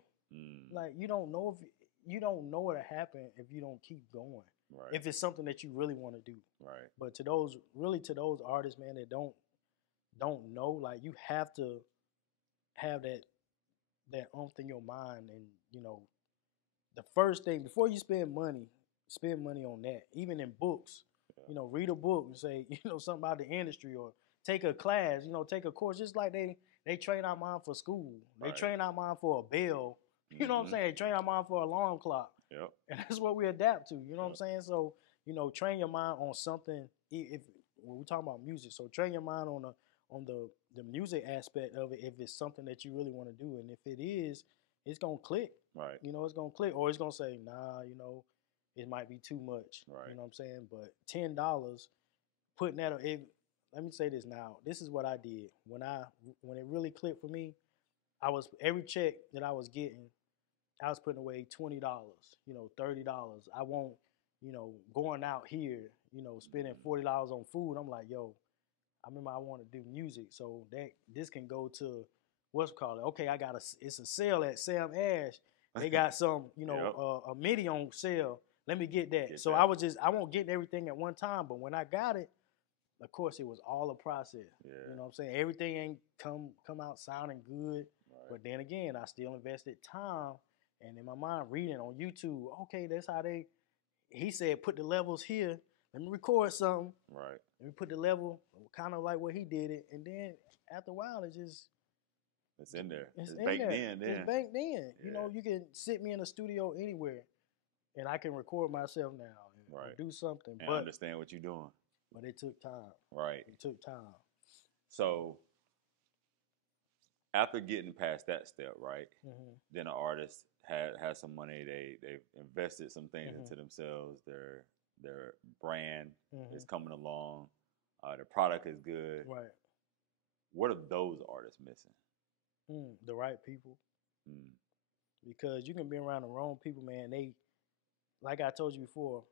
Like, you don't know what'll happen if you don't keep going. Right. If it's something that you really want to do. Right. But to those artists, man, that don't know, like, you have to have that oomph in your mind and, the first thing before you spend money on that. Even in books, read a book and say, something about the industry, or take a class, take a course. Just like they train our mind for school. They train our mind for a bell. You know what I'm saying? They train our mind for an alarm clock. Yep. And that's what we adapt to. You know what I'm saying? So, train your mind on something. When we're talking about music, so train your mind on the music aspect of it. If it's something that you really want to do, and if it is, it's gonna click. Right. It's gonna click, or it's gonna say, nah, it might be too much. Right. You know what I'm saying? But $10, putting that. Let me say this now. This is what I did when it really clicked for me. Every check that I was getting, I was putting away $20, $30. I won't, going out here, spending $40 on food. I'm like, yo, I remember I want to do music, so this can go to what's called it. Okay, it's a sale at Sam Ash. They got some, a MIDI on sale. Let me get that. So I won't get everything at one time, but when I got it, of course, it was all a process. Yeah. You know what I'm saying? Everything ain't come out sounding good. Right. But then again, I still invested time, and in my mind, reading on YouTube. Okay, that's how he said, put the levels here. Let me record something. Right. Let me put the level, kind of like what he did it. And then after a while, it's in there. It's in baked there. in. Then. It's baked in. Yeah. You can sit me in a studio anywhere, and I can record myself now and do something. And understand what you're doing. But it took time. Right. It took time. So after getting past that step, right, then an artist has some money. They've invested some things into themselves. Their brand is coming along. Their product is good. Right. What are those artists missing? The right people. Because you can be around the wrong people, man. They, like I told you before,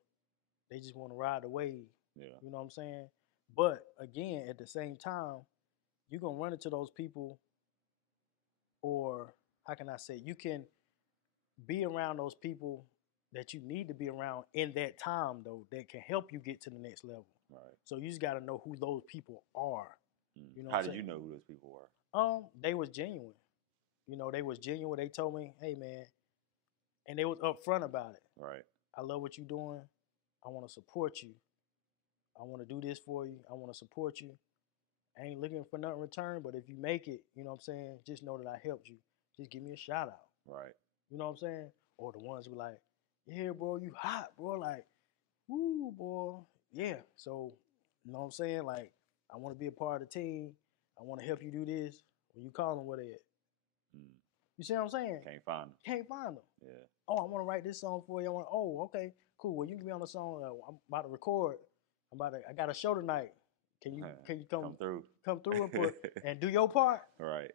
they just want to ride the wave. Yeah. You know what I'm saying? But again, at the same time, you're going to run into those people, or how can I say, you can be around those people that you need to be around in that time, though, that can help you get to the next level. Right. So you just got to know who those people are. You know how do you know who those people were? They was genuine. They was genuine. They told me, hey, man, and they was upfront about it. Right. I love what you're doing. I want to support you. I want to do this for you. I want to support you. I ain't looking for nothing in return, but if you make it, you know what I'm saying, just know that I helped you. Just give me a shout out. Right. You know what I'm saying? Or the ones who like, yeah, bro, you hot, bro. Like, woo, boy. Yeah. So, you know what I'm saying? Like, I want to be a part of the team. I want to help you do this. When you call them, where they at? You see what I'm saying? Can't find them. Can't find them. Yeah. Oh, I want to write this song for you. Okay, cool. Well, you can be on the song. I'm about to record. I got a show tonight. Can you come through? Come through and and do your part. Right.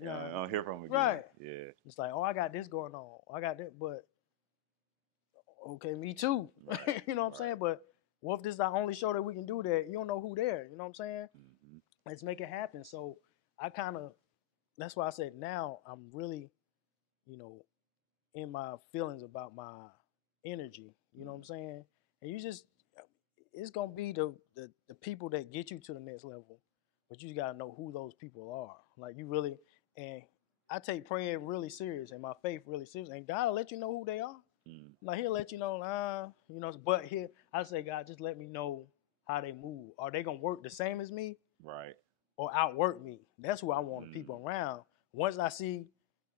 I don't hear from him again. Right. Yeah. It's like, I got this going on. I got that, but okay, me too. Right. You know what I'm saying? But what if this is the only show that we can do that? You don't know who there. You know what I'm saying? Let's make it happen. So that's why I said now I'm really, in my feelings about my energy. You know what I'm saying? And it's gonna be the people that get you to the next level, but you gotta know who those people are. Like, you really, and I take praying really serious and my faith really serious, and God will let you know who they are. Like, He'll let you know, but here I say, God, just let me know how they move. Are they gonna work the same as me? Right. Or outwork me? That's who I want the people around. Once I see,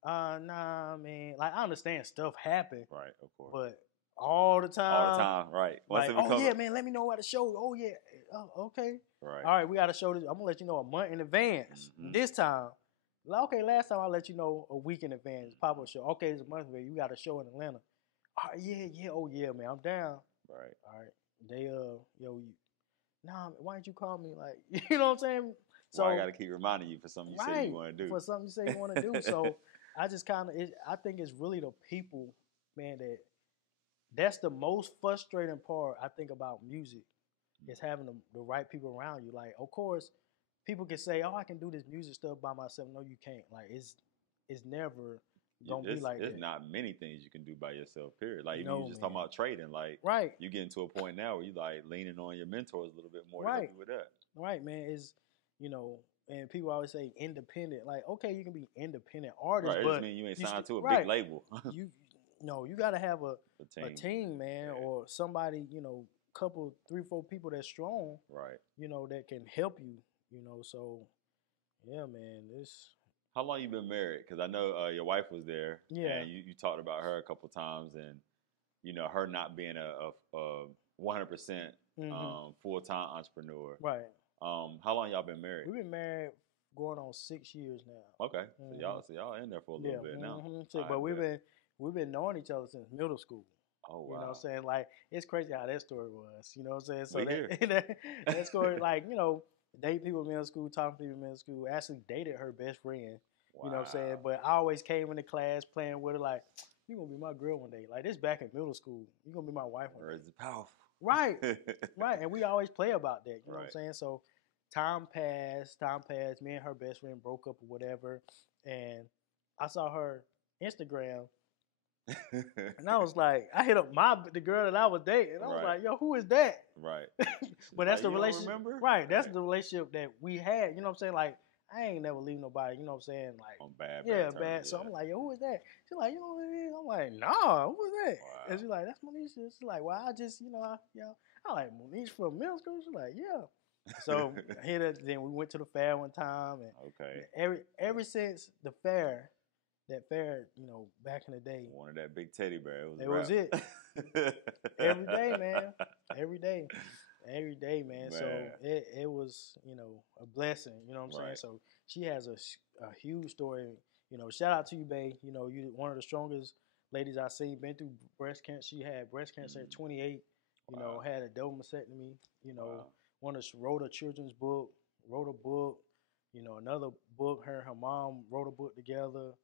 nah, man, like, I understand stuff happen. Right, of course. But all the time, right. Once yeah, man, let me know how to show. Oh, yeah. Oh, okay. Right. All right, we got to show this. I'm going to let you know a month in advance. This time. Okay, last time I let you know a week in advance. Pop-up show. Okay, it's a month away. You got a show in Atlanta. All right, yeah. Oh, yeah, man, I'm down. Right. All right. They, why didn't you call me? Like, you know what I'm saying? So I got to keep reminding you for something you say you want to do. For something you say you want to do. So I just I think it's really the people, man, that's the most frustrating part, I think, about music, is having the right people around you. Like, of course, people can say, I can do this music stuff by myself. No, you can't. Like, it's never going to be like that. There's not many things you can do by yourself, period. Like, no, you just talking about trading. Like, you getting to a point now where you like leaning on your mentors a little bit more to help you with that. Right, man. It's, and people always say independent. Like, okay, you can be independent artist, right, but it just mean you ain't signed to a big label. No, you got to have a team. team, man, Yeah. or somebody, couple, 3, 4 people that's strong, Right. that can help you, So, yeah, man, How long you been married? Because I know your wife was there, Yeah. and you talked about her a couple times, and her not being a 100% full-time entrepreneur. Right. How long y'all been married? We've been married going on 6 years now. Okay, so y'all in there for a little bit now. So, but we've been knowing each other since middle school. Oh wow! You know what I'm saying? Like, it's crazy how that story was. You know what I'm saying? So We that story, like, date people in middle school, talking to people in middle school, actually dated her best friend. Wow. You know what I'm saying? But I always came into class playing with her like, you're going to be my girl one day. Like, this back in middle school. You're going to be my wife one day. Words are powerful. Right. Right. And we always play about that. You know what I'm Right. saying? So time passed. Me and her best friend broke up or whatever. And I saw her Instagram. And I was like, I hit up the girl that I was dating. And I was like, yo, who is that? Right. But that's the you relationship. Don't remember? Right. That's the relationship that we had. You know what I'm saying? Like, I ain't never leave nobody. You know what I'm saying? Like, on bad. Yeah, terms, bad. So I'm like, yo, who is that? She's like, you know what it is? I'm like, nah, who is that? Wow. And she's like, that's Monisha. She's like, well, I just, I'm like, Monisha from middle school? She's like, yeah. So then we went to the fair one time, and ever since the fair, back in the day, wanted that big teddy bear. It was it. Every day, man. Every day, man. So it was, a blessing. You know what I'm saying? So she has a huge story. Shout out to you, babe. You're one of the strongest ladies I've seen. Been through breast cancer. She had breast cancer at 28. Had a double mastectomy. Wrote a children's book. Wrote a book. Another book. Her and her mom wrote a book together.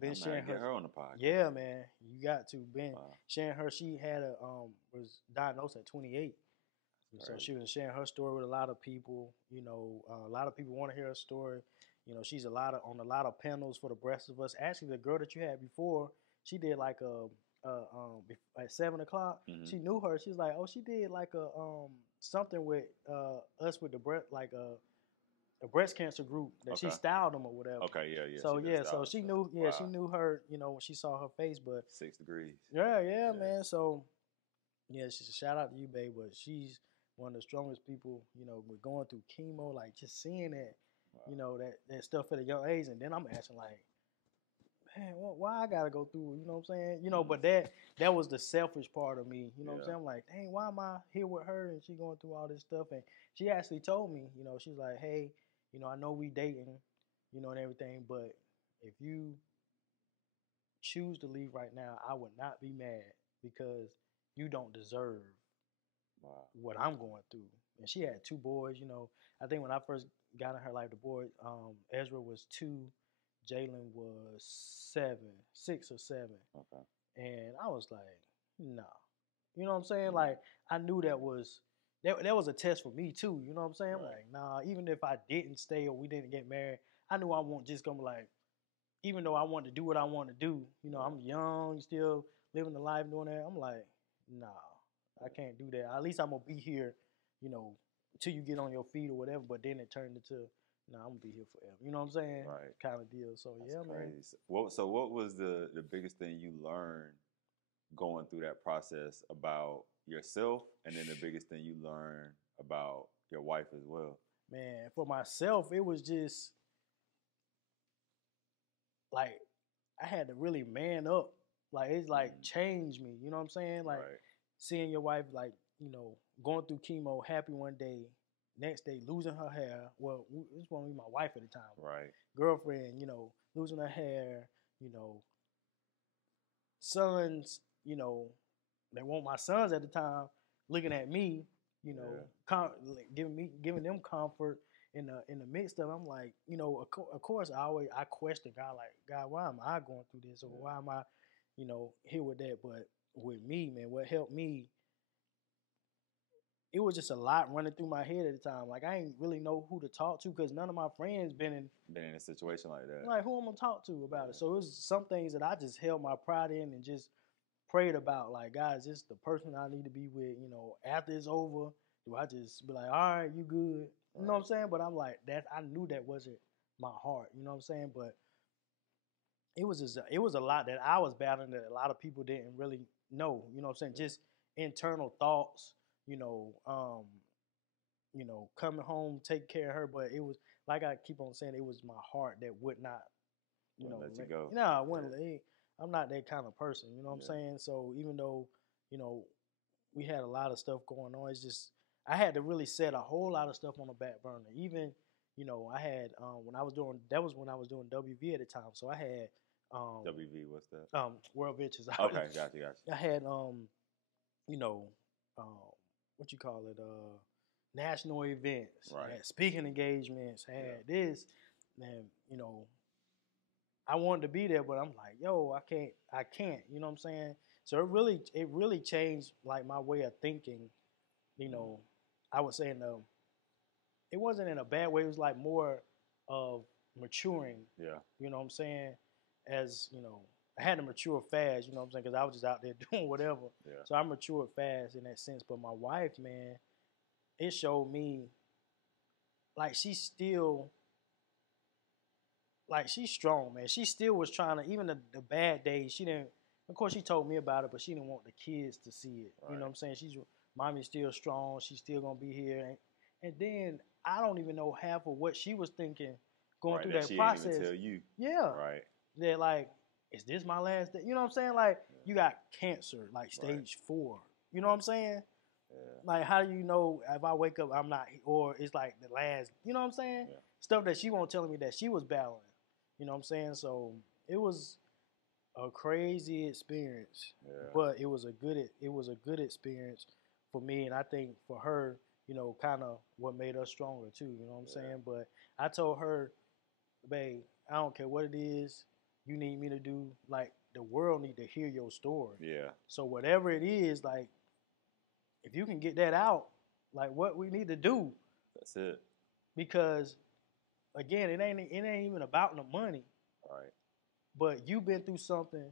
Been sharing her on the podcast. Yeah, man, you got to. Been sharing her. She had was diagnosed at 28. So she was sharing her story with a lot of people. A lot of people want to hear her story. She's on a lot of panels for the Breast of Us. Actually, the girl that you had before, she did like at 7 o'clock. Mm-hmm. She knew her. She's like, oh, she did like a something with us with the breast, like a breast cancer group that she styled them or whatever. Okay, yeah. So she knew, she knew her, when she saw her face, but 6 degrees. Yeah, man. So shout out to you, babe. But she's one of the strongest people. We're going through chemo, like just seeing that, that stuff at a young age, and then I'm asking like, man, why I gotta go through? You know what I'm saying? But that was the selfish part of me. You know what I'm saying? I'm like, dang, why am I here with her and she going through all this stuff? And she actually told me, she's like, hey, I know we dating, and everything, but if you choose to leave right now, I would not be mad because you don't deserve what I'm going through. And she had 2 boys, I think when I first got in her life, the boy, Ezra was 2, Jalen was 6 or 7. Okay. And I was like, nah. You know what I'm saying? Like, I knew that was a test for me too. You know what I'm saying? Like, nah, even if I didn't stay or we didn't get married, I knew I wasn't just gonna like, even though I wanted to do what I want to do, I'm young, still living the life doing that. I'm like, nah, I can't do that. At least I'm gonna be here, till you get on your feet or whatever. But then it turned into, nah, I'm gonna be here forever. You know what I'm saying? Right. Kind of deal. So That's crazy. Man. So what was the biggest thing you learned going through that process about yourself, and then the biggest thing you learned about your wife as well? Man, for myself, it was just like I had to really man up. Like it's like changed me. You know what I'm saying? Like seeing your wife, like going through chemo, happy one day, next day losing her hair. Well, this won't be my wife at the time. Right. Girlfriend, losing her hair. Sons, they want my sons at the time looking at me, giving them comfort in the midst of it. I'm like, of course I question God, like, God, why am I going through this, or why am I, here with that? But with me, man, what helped me, it was just a lot running through my head at the time. Like I ain't really know who to talk to because none of my friends been in a situation like that. Like who I'm gonna talk to about it. So it was some things that I just held my pride in and just prayed about. Like, God, is this the person I need to be with? After it's over, do I just be like, all right, you good? You know what I'm saying? But I'm like, I knew that wasn't my heart. You know what I'm saying? But it was a lot that I was battling that a lot of people didn't really know. You know what I'm saying? Just internal thoughts. Coming home, take care of her. But it was like I keep on saying, it was my heart that would not, let you go. No, I wouldn't. I'm not that kind of person. You know what I'm saying? So even though we had a lot of stuff going on, it's just I had to really set a whole lot of stuff on the back burner. Even I had when I was doing WV at the time, so I had WV, what's that? World Ventures. Okay, got you. I had what you call it, national events, right? had speaking engagements, had this, and I wanted to be there, but I'm like, yo, I can't, you know what I'm saying? So it really changed like my way of thinking, I would say it wasn't in a bad way, it was like more of maturing. Yeah. You know what I'm saying? As, I had to mature fast, you know what I'm saying? Because I was just out there doing whatever. Yeah. So I matured fast in that sense. But my wife, man, it showed me, like, she's strong, man. She still was trying to, even the bad days, she didn't, of course she told me about it, but she didn't want the kids to see it. Right. You know what I'm saying? Mommy's still strong. She's still going to be here. And then I don't even know half of what she was thinking going through that process. Ain't even tell you. Yeah. Right. They're like, is this my last day? You know what I'm saying? Like, you got cancer, like stage 4. You know what I'm saying? Yeah. Like, how do you know if I wake up, I'm not, or it's like the last, you know what I'm saying? Yeah. Stuff that she won't telling me that she was battling. You know what I'm saying? So it was a crazy experience, but it was a good experience for me, and I think for her, kind of what made us stronger too. You know what I'm saying? But I told her, babe, I don't care what it is you need me to do. Like, the world need to hear your story. Yeah. So whatever it is, like, if you can get that out, like what we need to do. That's it. Because again, it ain't even about the money. Right. But you've been through something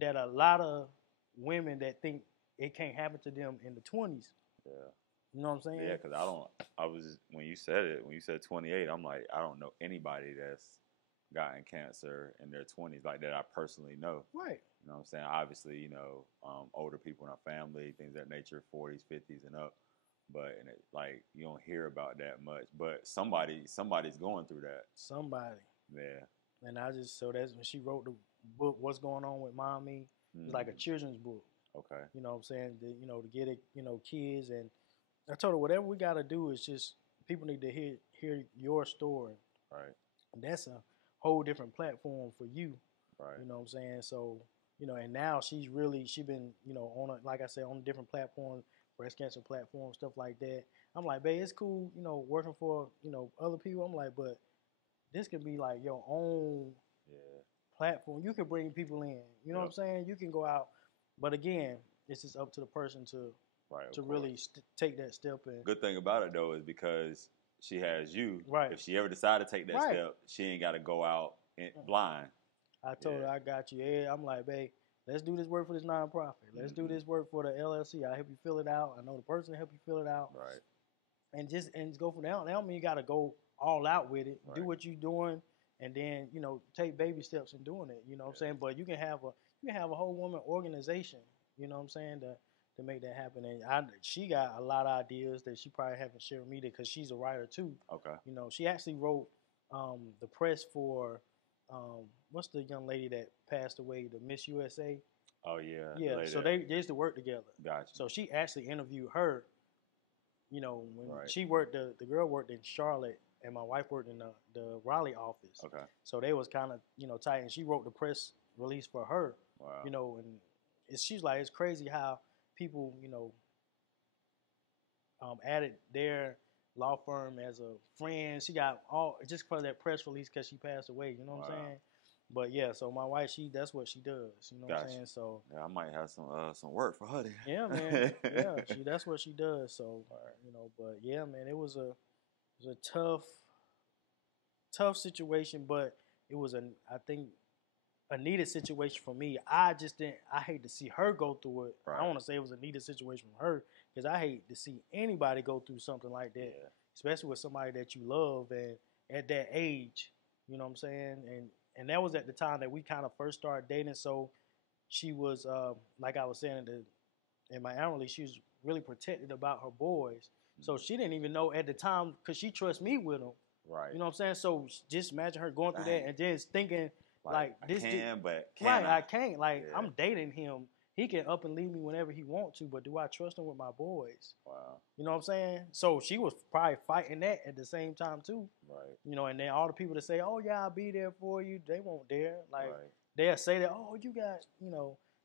that a lot of women that think it can't happen to them in the 20s. Yeah. You know what I'm saying? Yeah, because when you said 28, I'm like, I don't know anybody that's gotten cancer in their 20s like that I personally know. Right. You know what I'm saying? Obviously, older people in our family, things of that nature, 40s, 50s, and up. But you don't hear about that much. But somebody's going through that. Somebody. Yeah. And so that's when she wrote the book, What's Going On with Mommy. It's like a children's book. Okay. You know what I'm saying? To get it, kids. And I told her, whatever we got to do is just, people need to hear your story. Right. And that's a whole different platform for you. Right. You know what I'm saying? So, and now she been, on like I said, on different platforms, breast cancer platforms, stuff like that. I'm like, babe, it's cool, working for, other people. I'm like, but this could be like your own platform. You can bring people in. You know what I'm saying? You can go out. But again, it's just up to the person to really take that step in. Good thing about it, though, is because she has you. Right. If she ever decided to take that step, she ain't got to go out blind. I told her, I got you. Yeah, I'm like, babe, let's do this work for this nonprofit. Let's do this work for the LLC. I help you fill it out. I know the person help you fill it out. Right. And just go from there. That don't mean you got to go all out with it. Right. Do what you're doing, and then take baby steps in doing it. You know what I'm saying? But you can have a whole woman organization. You know what I'm saying, to make that happen. And she got a lot of ideas that she probably haven't shared with me because she's a writer too. Okay. She actually wrote the press for what's the young lady that passed away, the Miss USA. Oh yeah. Yeah. So they used to work together. Gotcha. So she actually interviewed her. When she worked, the girl worked in Charlotte, and my wife worked in the Raleigh office. Okay. So they was kind of tight, and she wrote the press release for her. Wow. And she's like, it's crazy how people added their law firm as a friend. She got all just for that press release because she passed away. You know what I'm saying? But yeah, so my wife, that's what she does. You know what I'm saying? So yeah, I might have some work for her then. Yeah, man. Yeah, that's what she does. So but yeah, man, it was a tough situation, but it was I think a needed situation for me. I hate to see her go through it. Right. I don't want to say it was a needed situation for her because I hate to see anybody go through something like that, especially with somebody that you love and at that age. You know what I'm saying? And and that was at the time that we kind of first started dating. So she was, like I was saying in my annual, she was really protected about her boys. So she didn't even know at the time because she trusts me with them. Right. You know what I'm saying? So just imagine her going through that and just thinking like this. I can, but right, I can't. Like I'm dating him. He can up and leave me whenever he wants to, but do I trust him with my boys? Wow. You know what I'm saying? So she was probably fighting that at the same time too. Right. You know, and then all the people that say, "Oh yeah, I'll be there for you," they won't dare. Like they'll say that, "Oh, you got,"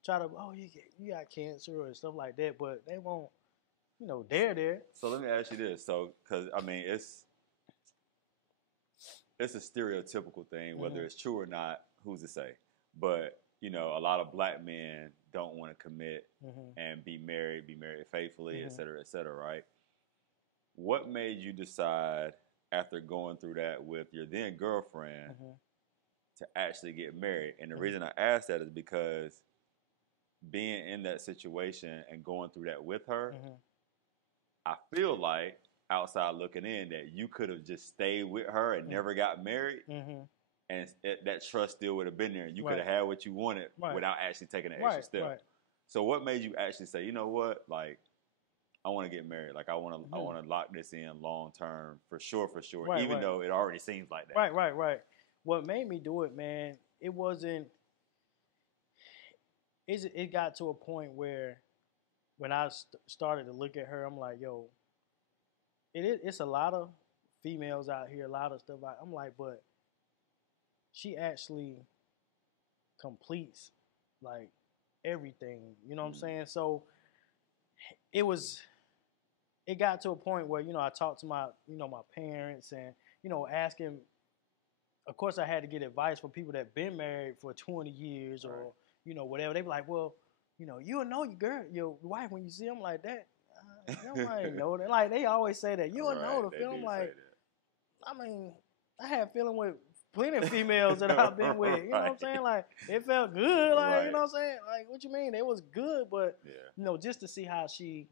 try to, "Oh, you got cancer," or stuff like that, but they won't, dare there. So let me ask you this. So, because I mean, it's a stereotypical thing, whether it's true or not, who's to say? But a lot of black men don't want to commit and be married faithfully, et cetera, right? What made you decide after going through that with your then girlfriend to actually get married? And the reason I ask that is because being in that situation and going through that with her, I feel like outside looking in that you could have just stayed with her and never got married. And that trust still would have been there. And you could have had what you wanted without actually taking an extra step. Right. So what made you actually say, you know what, like, I want to get married. Like, I want to lock this in long term for sure, even though it already seems like that. Right. What made me do it, man, it wasn't, it got to a point where when I started to look at her, I'm like, yo, it's a lot of females out here, a lot of stuff. I'm like, but she actually completes like everything, you know what I'm saying? So it got to a point where, I talked to my parents and, asking, of course I had to get advice from people that been married for 20 years or, whatever. They be like, well, you'll know your wife when you see them like that. Nobody know that. Like, they always say that. You'll know the film. Like, I mean, I had feeling with plenty of females that I've been with. You know what I'm saying? Like, it felt good. Like, you know what I'm saying? Like, what you mean? It was good, but, just to see how she,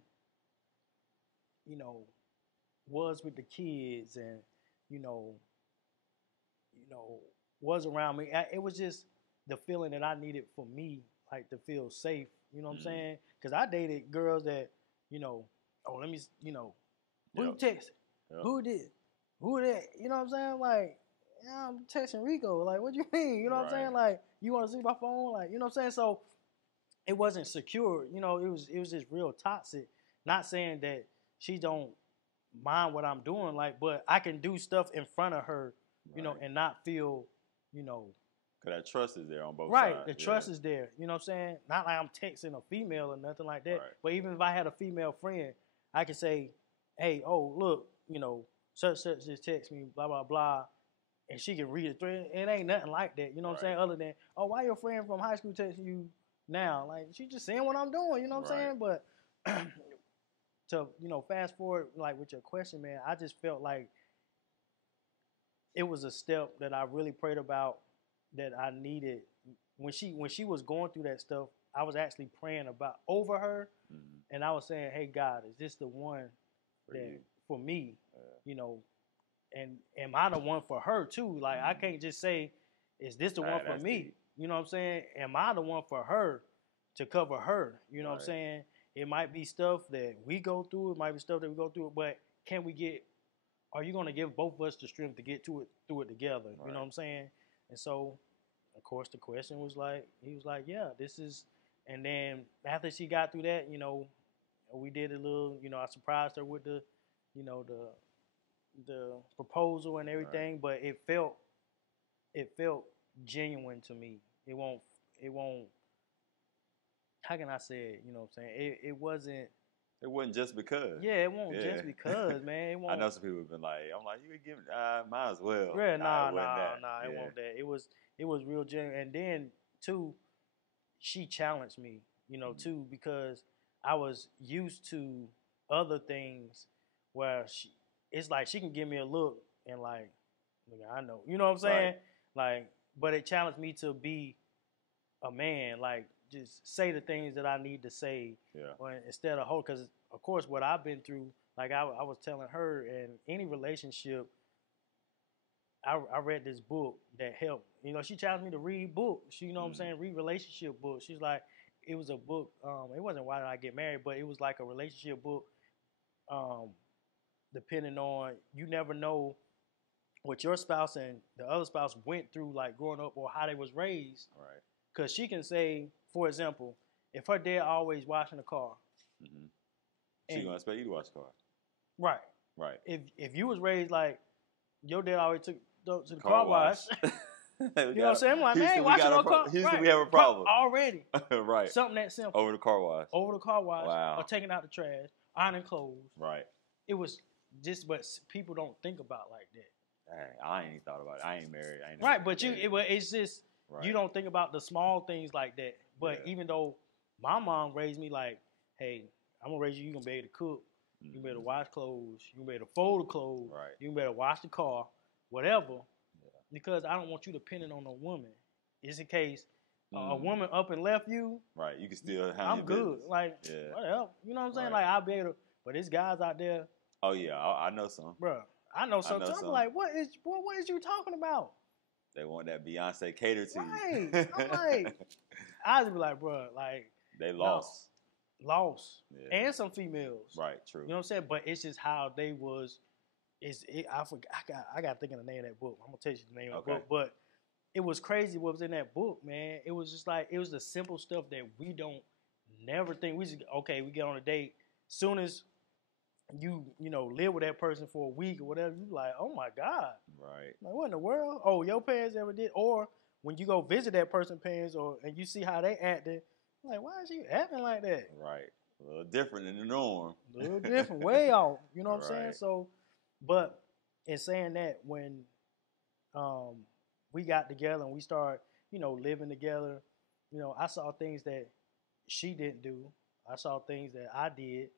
was with the kids and, was around me. It was just the feeling that I needed for me, like, to feel safe. You know what I'm saying? Because I dated girls that, oh, let me, who you text? Who did? Who that? You know what I'm saying? Like, yeah, I'm texting Rico. Like, what you mean? You know what I'm saying? Like, you want to see my phone? Like, you know what I'm saying? So it wasn't secure. It was just real toxic. Not saying that she don't mind what I'm doing, like, but I can do stuff in front of her, and not feel, Because that trust is there on both sides. Right, the trust is there. You know what I'm saying? Not like I'm texting a female or nothing like that. Right. But even if I had a female friend, I could say, hey, oh, look, such just text me, blah, blah, blah. And she can read it through. It ain't nothing like that. You know what I'm saying? Other than, oh, why your friend from high school texting you now? Like, she just saying what I'm doing. You know what I'm saying? But to, fast forward, like, with your question, man, I just felt like it was a step that I really prayed about that I needed. When she was going through that stuff, I was actually praying over her, and I was saying, hey, God, is this the one for me? And am I the one for her too? Like, I can't just say, is this the one for me? Deep. You know what I'm saying? Am I the one for her to cover her? You know what I'm saying? It might be stuff that we go through. It might be stuff that we go through. But are you going to give both of us the strength to get through it together? You know what I'm saying? And so, of course, the question was like, he was like, yeah, this is. And then after she got through that, we did a little, I surprised her with the proposal and everything, but it felt genuine to me. It won't, how can I say it? You know what I'm saying? It wasn't just because. Yeah, it won't just because, man. It won't. I know some people have been like, I'm like, you could give it, might as well. Yeah, nah, it won't that. It was real genuine. And then, too, she challenged me, too, because I was used to other things where it's like she can give me a look and like, I know. You know what I'm saying? Like, but it challenged me to be a man, like, just say the things that I need to say instead of hold. Because, of course, what I've been through, like I was telling her, in any relationship, I read this book that helped, You know, she challenged me to read books. You know what I'm saying? Read relationship books. She's like, it was a book. It wasn't Why Did I Get Married, but it was like a relationship book. Depending on, you never know what your spouse and the other spouse went through, like growing up, or how they was raised. Right. Because she can say, for example, if her dad always washing the car, she gonna expect you to wash the car. Right. Right. If you was raised like your dad always took to the car wash. You know what I'm saying? I'm like, man, washing no car. Houston, we have a problem already. Right. Something that simple. Over the car wash. Wow. Or taking out the trash, ironing clothes. Right. It was just, but people don't think about like that. Hey, I ain't thought about it. I ain't married. I ain't right, but it's just you don't think about the small things like that. But even though my mom raised me like, hey, I'm gonna raise you. You gonna be able to cook. You better wash clothes. You better fold the clothes. Right. You better wash the car, whatever. Yeah. Because I don't want you depending on a woman. It's in case a woman up and left you. Right. You can still handle I'm your good. business. Like, whatever. You know what I'm saying? Like, I'll be able to. But there's guys out there. Oh, yeah. I know some. Bro, I know some. I'm like, what is you talking about? They want that Beyonce cater to you. Right. I'm like, I just be like, bro, like. They lost. Lost. Yeah. And some females. Right, true. You know what I'm saying? But it's just how they was. I forgot. I got to think of the name of that book. I'm gonna tell you the name of the book. But it was crazy what was in that book, man. It was just like, it was the simple stuff that we don't never think. We just, we get on a date. Soon as you live with that person for a week or whatever, you like, oh my God. Right. Like, what in the world? Oh, your parents ever did? Or when you go visit that person's parents, and you see how they acting. Like, why is she acting like that? Right. A little different than the norm. A little different, way off. You know what I'm saying? So, but in saying that, when we got together and we started, living together, I saw things that she didn't do. I saw things that I did.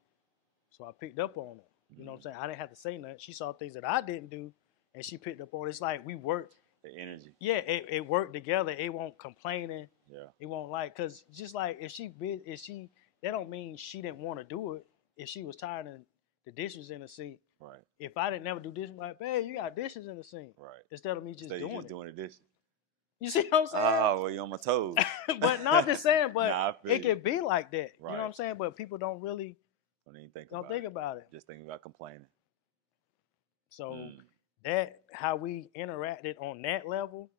So I picked up on it. You know what I'm saying? I didn't have to say nothing. She saw things that I didn't do, and she picked up on it. It's like we worked. The energy. Yeah, it worked together. It won't complaining. Yeah. It won't because just like if she, that don't mean she didn't want to do it. If she was tired and the dishes in the sink. Right. If I didn't never do dishes, I'm like, babe, you got dishes in the sink. Right. Instead of me just doing it. Doing the dishes. You see what I'm saying? Oh, well, you're on my toes. But no, I'm just saying, but it can be like that. Right. You know what I'm saying? But people don't really think about it. Just think about complaining. So that how we interacted on that level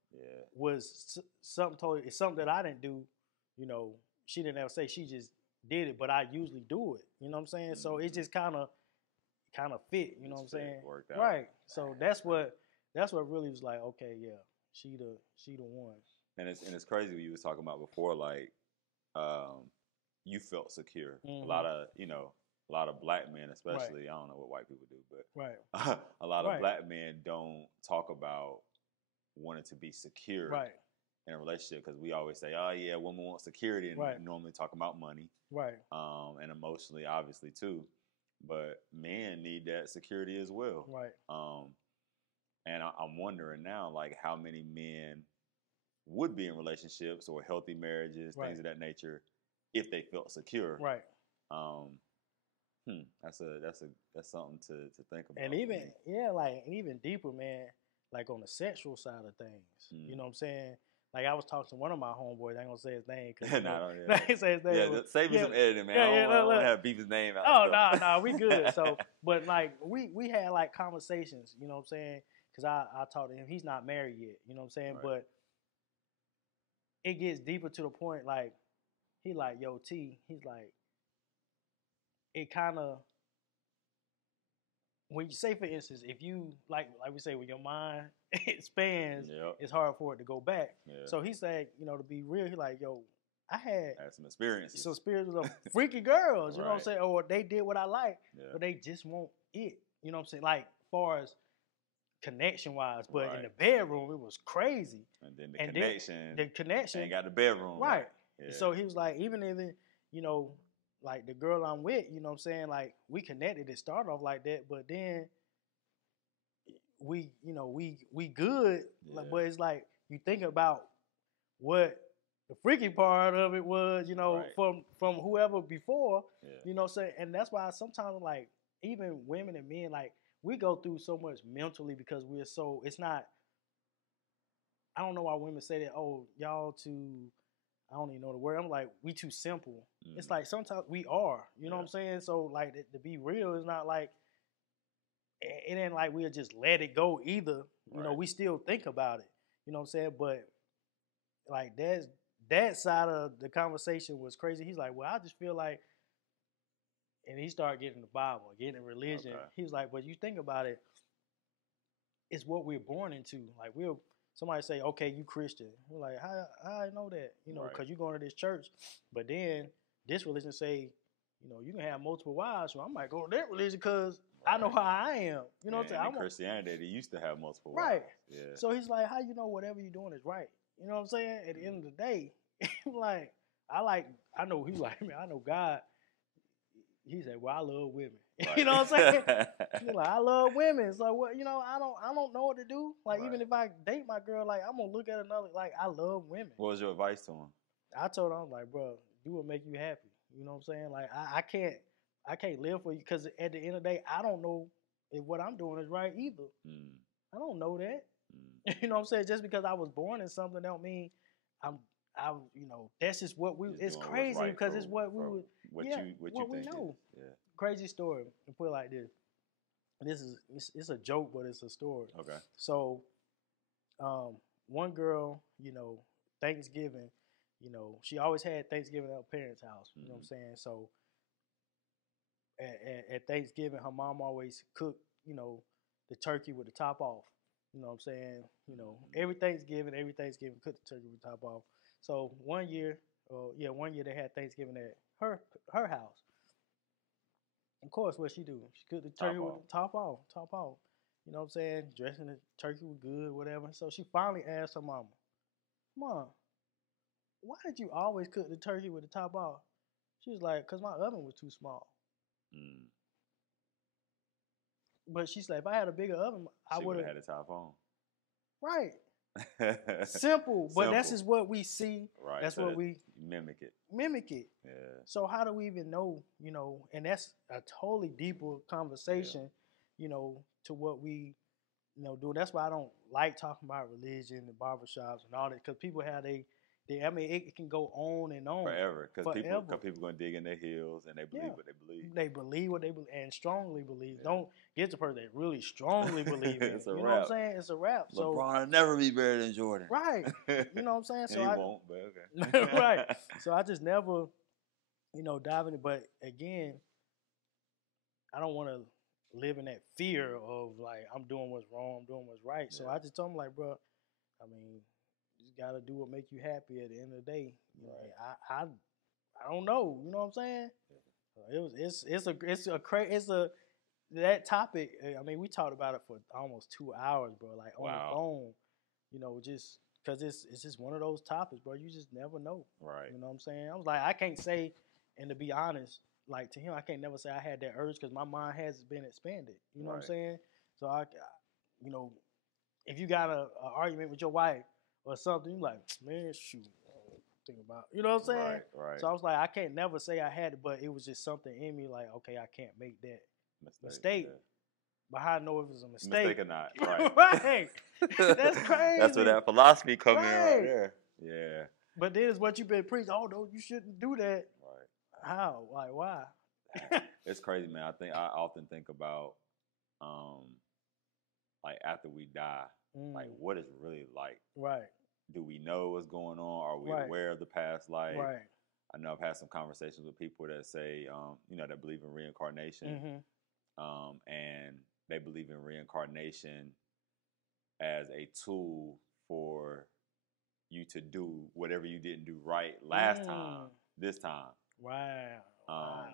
was something that I didn't do. She didn't ever say, she just did it, but I usually do it. You know what I'm saying? So it just kind of fit. You know what I'm saying? Worked out. Right. So that's what really was like. Okay, yeah, she the one. And it's crazy what you was talking about before. Like, you felt secure. A lot of black men, especially. Right. I don't know what white people do, but a lot of black men don't talk about wanting to be secure in a relationship, because we always say, oh yeah, women want security, and normally talk about money, and emotionally, obviously too. But men need that security as well, and I'm wondering now, like, how many men would be in relationships or healthy marriages, things of that nature, if they felt secure, That's something to think about. And even even deeper, man, like on the sexual side of things. You know what I'm saying? Like, I was talking to one of my homeboys. I ain't gonna say his name. I ain't say his name. Yeah, save me some editing, man. I don't want to have beef his name out. Oh, no, we good. So, but like we had like conversations. You know what I'm saying? Because I talked to him. He's not married yet. You know what I'm saying? Right. But it gets deeper to the point. Like, he like, yo, T. He's like, it kind of, when you say, for instance, if you like we say, when your mind expands, it's hard for it to go back. Yeah. So he said, to be real, he like, yo, I had some experiences. Some experiences of freaky girls, you know what I'm saying? Or they did what I like, but they just want it. You know what I'm saying? Like, far as connection wise, but in the bedroom, it was crazy. And then the connection ain't got the bedroom. Right. Yeah. So he was like, even like the girl I'm with, you know what I'm saying? Like, we connected. It started off like that, but then we good. Yeah. But it's like, you think about what the freaky part of it was, from whoever before, you know what I'm saying? And that's why sometimes, like, even women and men, like, we go through so much mentally because it's not, I don't know why women say that. Oh, y'all too. I don't even know the word. I'm like, we too simple. It's like sometimes we are. You know what I'm saying? So like to be real, it's not like it ain't like we'll just let it go either. You know, we still think about it. You know what I'm saying? But like that side of the conversation was crazy. He's like, well, I just feel like, and he started getting the Bible, getting religion. Okay. He was like, but you think about it, it's what we're born into. Like somebody say, okay, you Christian. We're like, how I know that? You know, because you're going to this church. But then this religion say, you know, you can have multiple wives. So I might go to that religion because I know how I am. You know what I'm saying? In Christianity, they used to have multiple wives. Right. Yeah. So he's like, how you know whatever you're doing is right? You know what I'm saying? At the end of the day, like, I know he like, man, I know God. He said, well, I love women. Right. You know what I'm saying? He's like, I love women. So what, you know, I don't know what to do. Like, even if I date my girl, like, I'm gonna look at another, like, I love women. What was your advice to him? I told him, like, bro, do what make you happy. You know what I'm saying? Like, I can't live for you because at the end of the day, I don't know if what I'm doing is right either. I don't know that. You know what I'm saying? Just because I was born in something don't mean you know, that's just what we. It's crazy because it's what we would. What we know. Yeah. Crazy story. To put it like this. It's a joke, but it's a story. Okay. So, one girl, you know, Thanksgiving, you know, she always had Thanksgiving at her parents' house. You know what I'm saying? So, at Thanksgiving, her mom always cooked, you know, the turkey with the top off. You know what I'm saying? You know, every Thanksgiving, cook the turkey with the top off. So one year they had Thanksgiving at her house. Of course, what she do? She cooked the turkey with the top off. You know what I'm saying? Dressing the turkey was good, whatever. So she finally asked her mama, Mom, why did you always cook the turkey with the top off? She was like, because my oven was too small. But she's like, if I had a bigger oven, I would have had the top on. Right. Simple, but that's just what we see. Right. That's so what we mimic it. Yeah. So how do we even know, you know, and that's a totally deeper conversation, you know, to what we, you know, do. That's why I don't like talking about religion and barbershops and all that, because people have I mean, it can go on and on forever. Because people going to dig in their heels and they believe what they believe. They believe what they believe and strongly believe. Yeah. Don't get the person that really strongly believe it. It's a you wrap. know what I'm saying? It's a wrap. LeBron will never be better than Jordan. Right. You know what I'm saying? So he won't, but okay. Right. So I just never, you know, dive in it. But again, I don't want to live in that fear of like, I'm doing what's wrong, I'm doing what's right. So I just told him like, bro, I mean, gotta do what make you happy at the end of the day. You know, I don't know. You know what I'm saying? That topic. I mean, we talked about it for almost 2 hours, bro. Like on the phone. You know, just because it's just one of those topics, bro. You just never know. Right. You know what I'm saying? I was like, I can't say, and to be honest, like to him, I can't never say I had that urge because my mind has been expanded. You know what I'm saying? So you know, if you got a argument with your wife or something, you like, man, shoot, think about, you know what I'm saying? Right. So I was like, I can't never say I had it, but it was just something in me like, okay, I can't make that mistake. Yeah. But how I know if it's a mistake or not, right? Right. That's crazy. That's where that philosophy comes in right there. Yeah. But then it's what you've been preaching. Oh no, you shouldn't do that. Right. How? Like why? It's crazy, man. I often think about, like after we die. Like, what is really like? Right. Do we know what's going on? Are we aware of the past life? Right. I know I've had some conversations with people that say, you know, that believe in reincarnation, and they believe in reincarnation as a tool for you to do whatever you didn't do right last time, this time. Wow.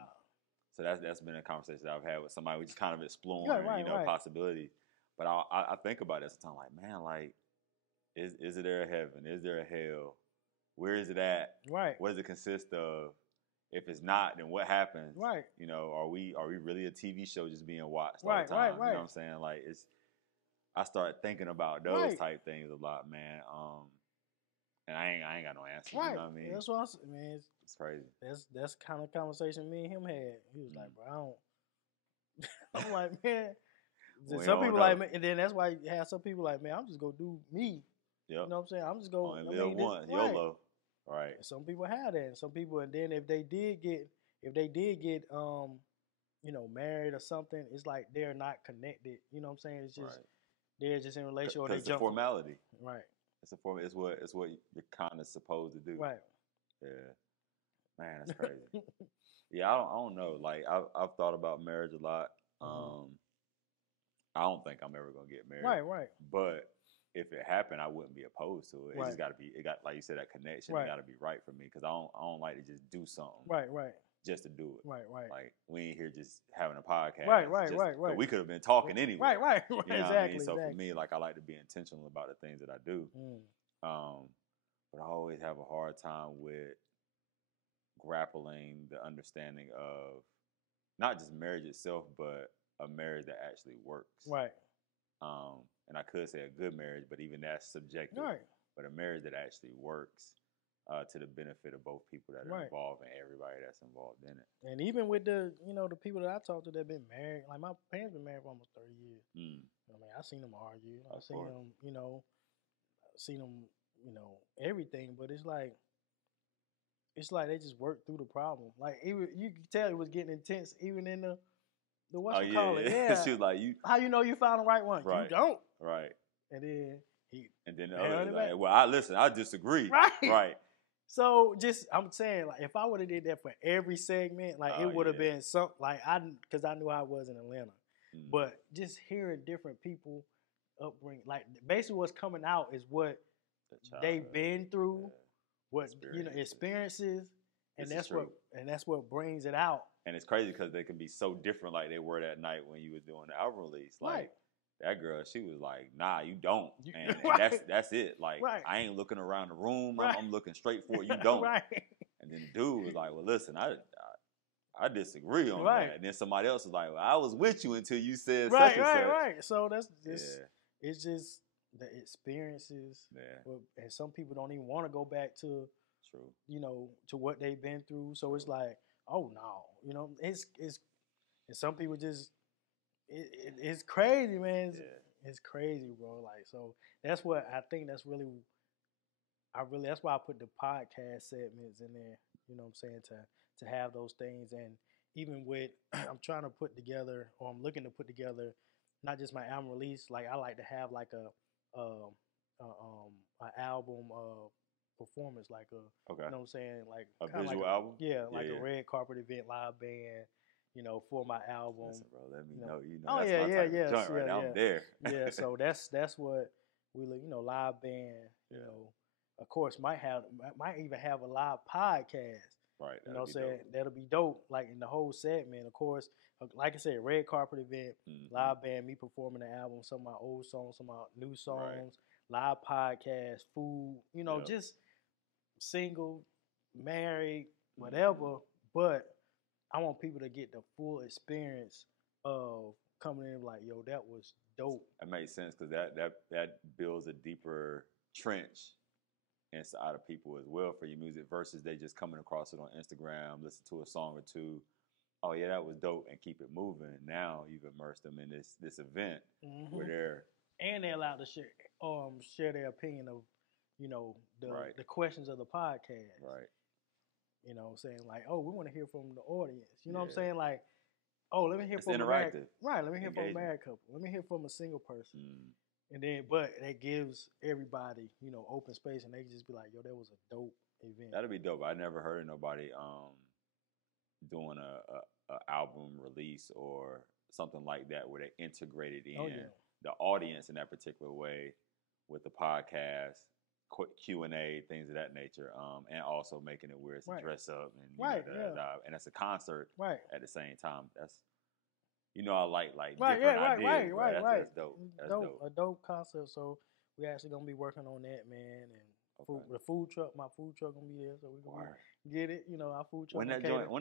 So that's been a conversation that I've had with somebody. We just kind of exploring, possibilities. But I think about it sometimes, like, man, like, is there a heaven? Is there a hell? Where is it at? Right. What does it consist of? If it's not, then what happens? Right. You know, are we really a TV show just being watched all the time? Right. You know what I'm saying? Like, I start thinking about those type things a lot, man. And I ain't got no answer. Right. You know what I mean? That's what I'm saying, man. It's crazy. That's kind of conversation me and him had. He was like, bro, I don't. I'm like, man. Some people like, and then that's why you have some people like, man, I'm just gonna do me. Yep. You know what I'm saying? I'm just going. Only live once. Right. YOLO. Right. Some people have that. And some people, and then if they did get, you know, married or something, it's like they're not connected. You know what I'm saying? It's just they're just in a relationship. Or they it's a formality. Right. It's what you're kind of supposed to do. Right. Yeah. Man, that's crazy. Yeah, I don't know. Like I've thought about marriage a lot. I don't think I'm ever gonna get married. Right. But if it happened, I wouldn't be opposed to it. It just got to be. It got, like you said, that connection. It got to be right for me because I don't like to just do something. Right. Just to do it. Right. Like we ain't here just having a podcast. Right. We could have been talking anyway. Right. You know exactly. what I mean? So for me, like I like to be intentional about the things that I do. But I always have a hard time with grappling the understanding of not just marriage itself, but a marriage that actually works. Right. And I could say a good marriage, but even that's subjective. Right. But a marriage that actually works to the benefit of both people that are involved and everybody that's involved in it. And even with the people that I talk to that been married, like my parents been married for almost 30 years. I mean, I've seen them argue. I've seen them, everything. But it's like they just worked through the problem. Like you could tell it was getting intense even in the what you call it. Yeah. She was like, how you know you found the right one? Right. You don't. Right. And then the other was like, well, I disagree. Right. So I'm saying, like, if I would have did that for every segment, like it would have been something like because I knew I was in Atlanta. But just hearing different people upbringing, like basically what's coming out is what they've been through, what experiences, and that's what brings it out. And it's crazy because they can be so different, like they were that night when you was doing the album release. Like that girl, she was like, "Nah, you don't," and that's it. Like I ain't looking around the room. I'm looking straight for it. You don't. And then the dude was like, "Well, listen, I disagree on that." And then somebody else was like, "Well, I was with you until you said such and such." Right. So that's just it's just the experiences. Yeah. And some people don't even want to go back to to what they've been through. So it's like, oh no, it's and some people just. It's crazy, man. It's crazy, bro. Like, so that's what I think. That's really, that's why I put the podcast segments in there. You know what I'm saying? To have those things, and even with I'm trying to put together, or I'm looking to put together, not just my album release. Like I like to have like a album performance, like you know what I'm saying, like a visual album. Yeah, like a red carpet event, live band. For my album. Listen, bro, let me know. Oh, that's yeah, my type of joint right now. I'm there. Yeah, so that's what we live band. Of course, might even have a live podcast. Right. You know what I'm saying? That'll be dope. Like in the whole segment, of course. Like I said, red carpet event, live band, me performing the album, some of my old songs, some of my new songs, live podcast, food. Just single, married, whatever. But I want people to get the full experience of coming in like, yo, that was dope. That makes sense because that builds a deeper trench inside of people as well for your music versus they just coming across it on Instagram, listen to a song or two. Oh yeah, that was dope, and keep it moving. Now you've immersed them in this event where they're allowed to share their opinion of, the questions of the podcast. Right. You know what I'm saying? Like, oh, we want to hear from the audience. You know what I'm saying? Like, oh, let me hear from interactive. Let me hear from a married couple. Let me hear from a single person. And then, but that gives everybody, open space, and they just be like, yo, that was a dope event. That'd be dope. I never heard of nobody doing a album release or something like that where they integrated in the audience in that particular way with the podcast. Q&A, things of that nature, and also making it where it's a dress up and and it's a concert at the same time. That's I like different ideas. That's dope. That's dope. A dope concept. So we actually gonna be working on that, man. And the food truck, my food truck gonna be there, so we gonna get it. Our food truck. When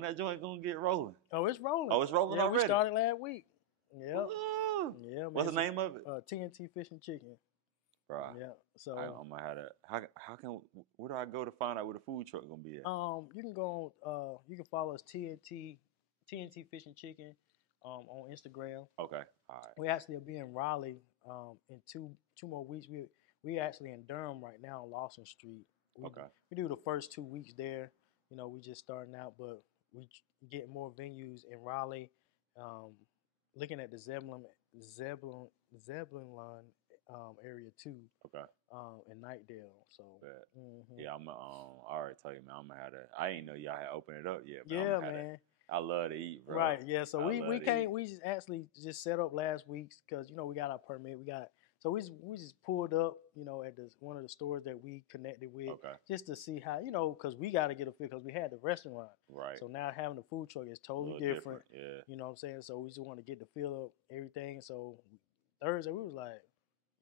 that joint gonna get rolling? Oh, it's rolling. Oh, it's rolling already. We started last week. Yeah. Yeah. Man. What's the name of it? TNT Fish and Chicken. Right. Yeah. So I'm gonna have to. How can? Where do I go to find out where the food truck gonna be at? You can go on. You can follow us TNT Fish and Chicken, on Instagram. Okay. All right. We actually will be in Raleigh in two more weeks. We actually in Durham right now on Lawson Street. We do the first 2 weeks there. You know, we just starting out, but we get more venues in Raleigh. Looking at the Zebulon area too. Okay. In Nightdale. So yeah, I'm I already tell you, man, I'm gonna have to. I didn't know y'all had opened it up yet. But yeah, man. I love to eat, bro. Right. Yeah. So we came. We just actually just set up last week because we got our permit. So we just pulled up, at one of the stores that we connected with, just to see how, because we got to get a feel because we had the restaurant. Right. So now having the food truck is totally different. Yeah. You know what I'm saying? So we just want to get the feel of everything. So Thursday we was like,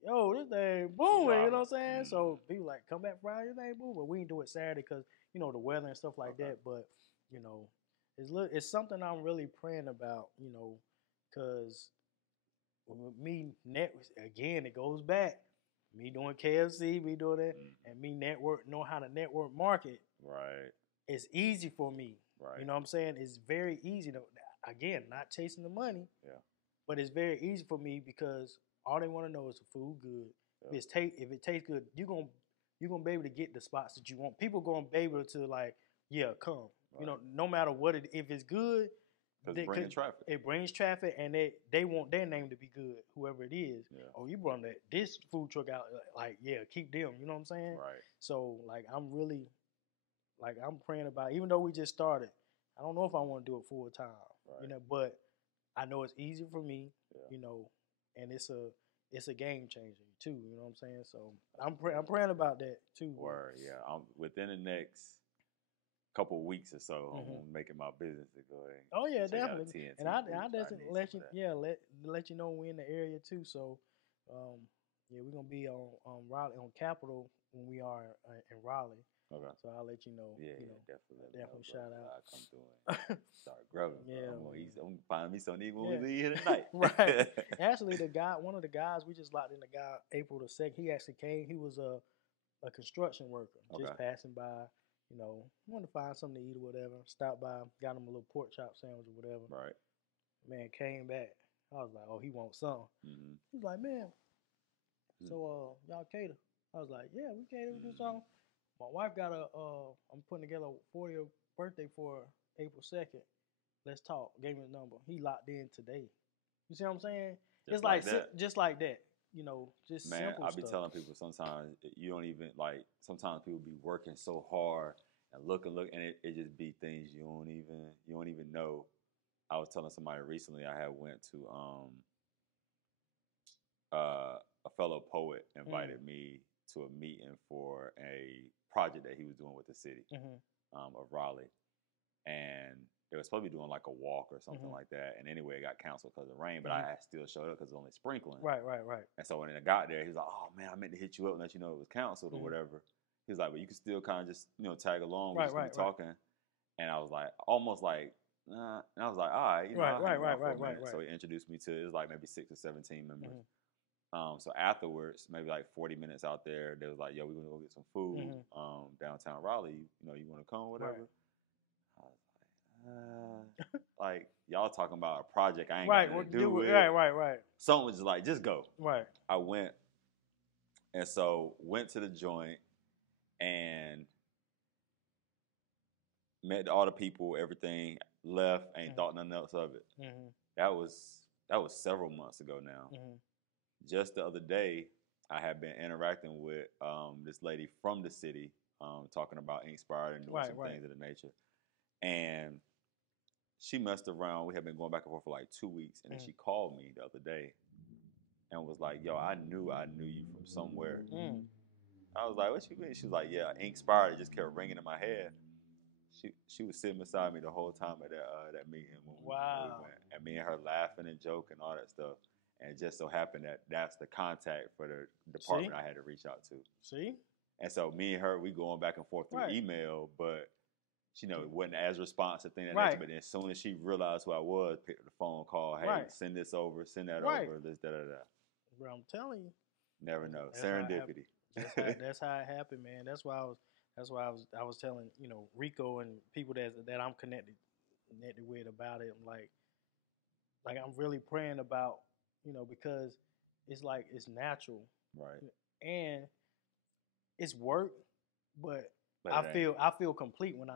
yo, this thing booming, you know what I'm saying? So people like, come back Friday, this thing booming. But we didn't do it Saturday because, the weather and stuff like that. But, it's something I'm really praying about, because again, it goes back. Me doing KFC, me doing that, and me know how to network market. Right. It's easy for me. Right. You know what I'm saying? It's very easy to, again, not chasing the money. Yeah. But it's very easy for me because all they want to know is the food good. Yeah. If it tastes good, you're gonna be able to get the spots that you want. People gonna be able to come. Right. No matter what if it's good. Because it brings traffic. It brings traffic, and they want their name to be good, whoever it is. Yeah. Oh, you brought this food truck out, keep them. You know what I'm saying? Right. So, I'm really, I'm praying about, even though we just started, I don't know if I want to do it full time. Right. But I know it's easier for me, and it's a game changer too. You know what I'm saying? So I'm praying about that too. Word, yeah. Within the next couple of weeks or so, I'm making my business to go ahead. Oh yeah, definitely. And I just let you know we're in the area too. So we're gonna be on Raleigh on Capitol when we are in Raleigh. Okay. So I'll let you know. Yeah, definitely shout out. I'll come through and start grubbing. Yeah, I'm gonna find me something when we leave here tonight. Right. Actually, one of the guys we just locked in, the guy April the 2nd. He actually came. He was a construction worker, just passing by. Wanted to find something to eat or whatever. Stopped by, got him a little pork chop sandwich or whatever. Right. Man, came back. I was like, oh, he wants something. Mm-hmm. He's like, man, so y'all cater? I was like, yeah, we cater. We do something. My wife got I'm putting together a 40th birthday for April 2nd. Let's talk. Gave me the number. He locked in today. You see what I'm saying? Just like that. Just like that. Just simple I be stuff. telling people sometimes you don't even sometimes people be working so hard and look, and it just be things you don't even know. I was telling somebody recently I had went to a fellow poet invited me to a meeting for a project that he was doing with the city of Raleigh, and they were supposed to be doing like a walk or something like that. And anyway, it got canceled because of rain, but I still showed up because it was only sprinkling. Right. And so when I got there, he was like, oh man, I meant to hit you up and let you know it was canceled or whatever. He was like, but you can still kind of just, tag along. We're just going to be talking. And I was like, almost like, nah. And I was like, all right. Right. So he introduced me to, it was like maybe 6 or 17 members. So afterwards, maybe like 40 minutes out there, they was like, yo, we're going to go get some food downtown Raleigh. You want to come or whatever? Right. Like y'all talking about a project I ain't got to do with. Right. Someone was just like, just go. Right. I went, and so went to the joint and met all the people. Everything left, ain't thought nothing else of it. That was several months ago now. Just the other day, I had been interacting with this lady from the city, talking about Inkspired and doing some things of the nature, and she messed around. We had been going back and forth for like 2 weeks, and then she called me the other day and was like, yo, I knew you from somewhere. I was like, what you mean? She was like, yeah, Inkspired. It just kept ringing in my head. She was sitting beside me the whole time at that meeting when we went. And me and her laughing and joking, all that stuff. And it just so happened that that's the contact for the department I had to reach out to. See? And so me and her, we going back and forth through email, but it wasn't as responsive thing that nature. But then as soon as she realized who I was, picked up the phone call, hey, send this over, send that over, this, da. Bro, I'm telling you. Never know. Serendipity. That's how it happened, man. That's why I was telling, Rico and people that I'm connected with about it. I'm like I'm really praying about, because it's like it's natural. Right. and it's work, but But I it feel ain't. I feel complete when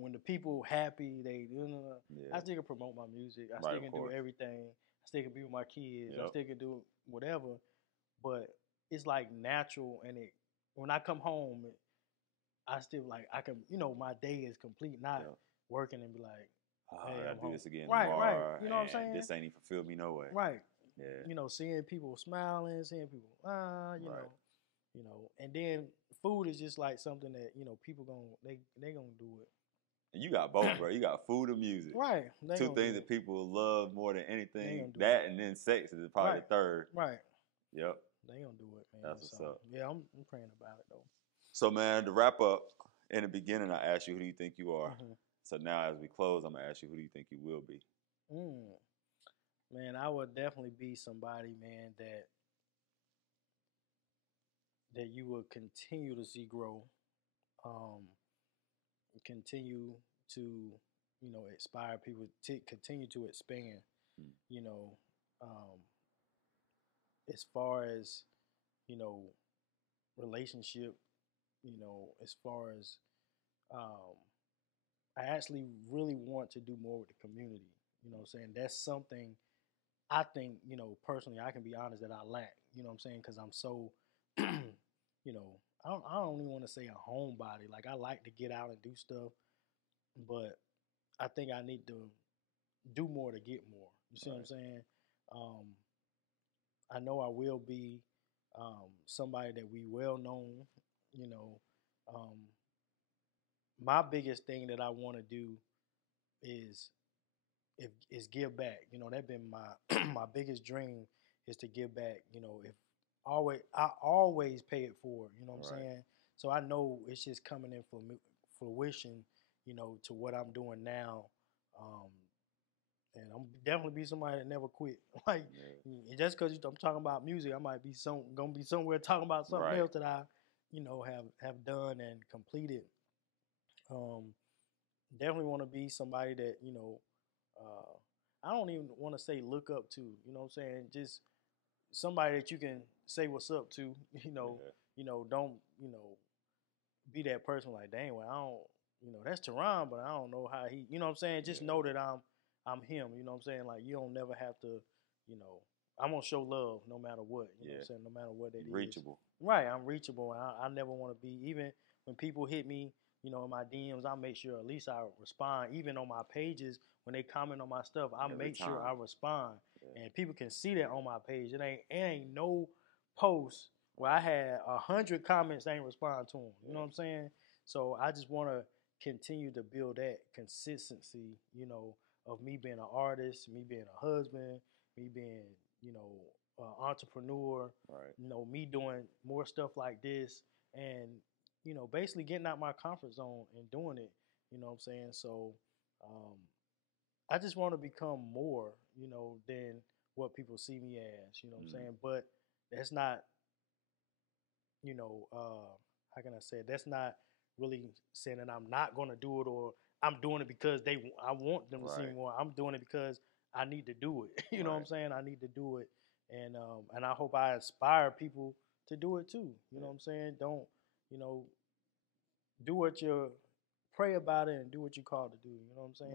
when the people happy, Yeah. I still can promote my music. I Right, still of can do course. everything. I still can be with my kids. I Yep. still can do whatever. But it's like natural, and when I come home, I still like I can my day is complete, not Yep. working and be like, Oh, hey, I I'm gotta do home. this again Right, tomorrow. you know what I'm and saying? This ain't even fulfilled me no way. Right. Yeah. Seeing people smiling, seeing people Right. and then food is just like something that people they gonna do it. And you got both, bro. You got food and music. Right. They Two gonna things do that it. people love more than They anything. gonna do That it. and then sex is probably Right. the third. Right. Yep. They gonna do it, man. That's what's up. Yeah, I'm praying about it though. So, man, to wrap up, in the beginning, I asked you, who do you think you are? Mm-hmm. So now, as we close, I'm going to ask you, who do you think you will be? Man, I would definitely be somebody, man, that you will continue to see grow, continue to, inspire people, to continue to expand, Mm. you know, um, as far as, you know, relationship, as far as, um, I actually really want to do more with the community. You know what I'm saying? That's something I think, personally, I can be honest that I lack. You know what I'm saying? Because I'm so, I don't even want to say a homebody. Like I like to get out and do stuff, but I think I need to do more to get more. You see what I'm saying? Um, I know I will be somebody that we well known. You know, um, my biggest thing that I want to do is is give back. That's been my my biggest dream is to give back. If I always pay it forward. You know what I'm saying? So I know it's just coming in for fruition. To what I'm doing now. And I'm definitely be somebody that never quit. Like just because I'm talking about music, I might be gonna be somewhere talking about something else that I, have done and completed. Definitely want to be somebody that I don't even want to say look up to. You know what I'm saying? Just somebody that you can say what's up to. Don't be that person like, dang, well, I don't, that's Terron, but I don't know how he. You know what I'm saying? Just know that I'm him. You know what I'm saying? Like you don't never have to, I'm gonna show love no matter what. You know what I'm saying? No matter what that is. Reachable. Right, I'm reachable, and I never want to be. Even when people hit me, in my DMs, I make sure at least I respond. Even on my pages, when they comment on my stuff, I make sure I respond, and people can see that on my page. It ain't no post where I had 100 comments I ain't respond to them. You know what I'm saying? So I just want to continue to build that consistency. Of me being an artist, me being a husband, me being entrepreneur. Me doing more stuff like this, and basically getting out my comfort zone and doing it. You know what I'm saying? So I just want to become more, than what people see me as. You know what I'm saying? But that's not, how can I say it? That's not really saying that I'm not going to do it or I'm doing it because I want them to see me more. I'm doing it because I need to do it. You know what I'm saying? I need to do it, and I hope I inspire people to do it too. You know what I'm saying? Don't do what you pray about it and do what you're called to do. You know what I'm saying?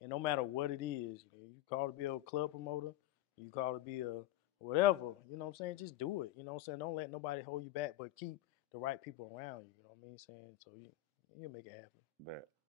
And no matter what it is, you call to be a club promoter, you call to be a whatever. You know what I'm saying? Just do it. You know what I'm saying? Don't let nobody hold you back, but keep the right people around you. You know what I mean? Saying so you make it happen. Bet.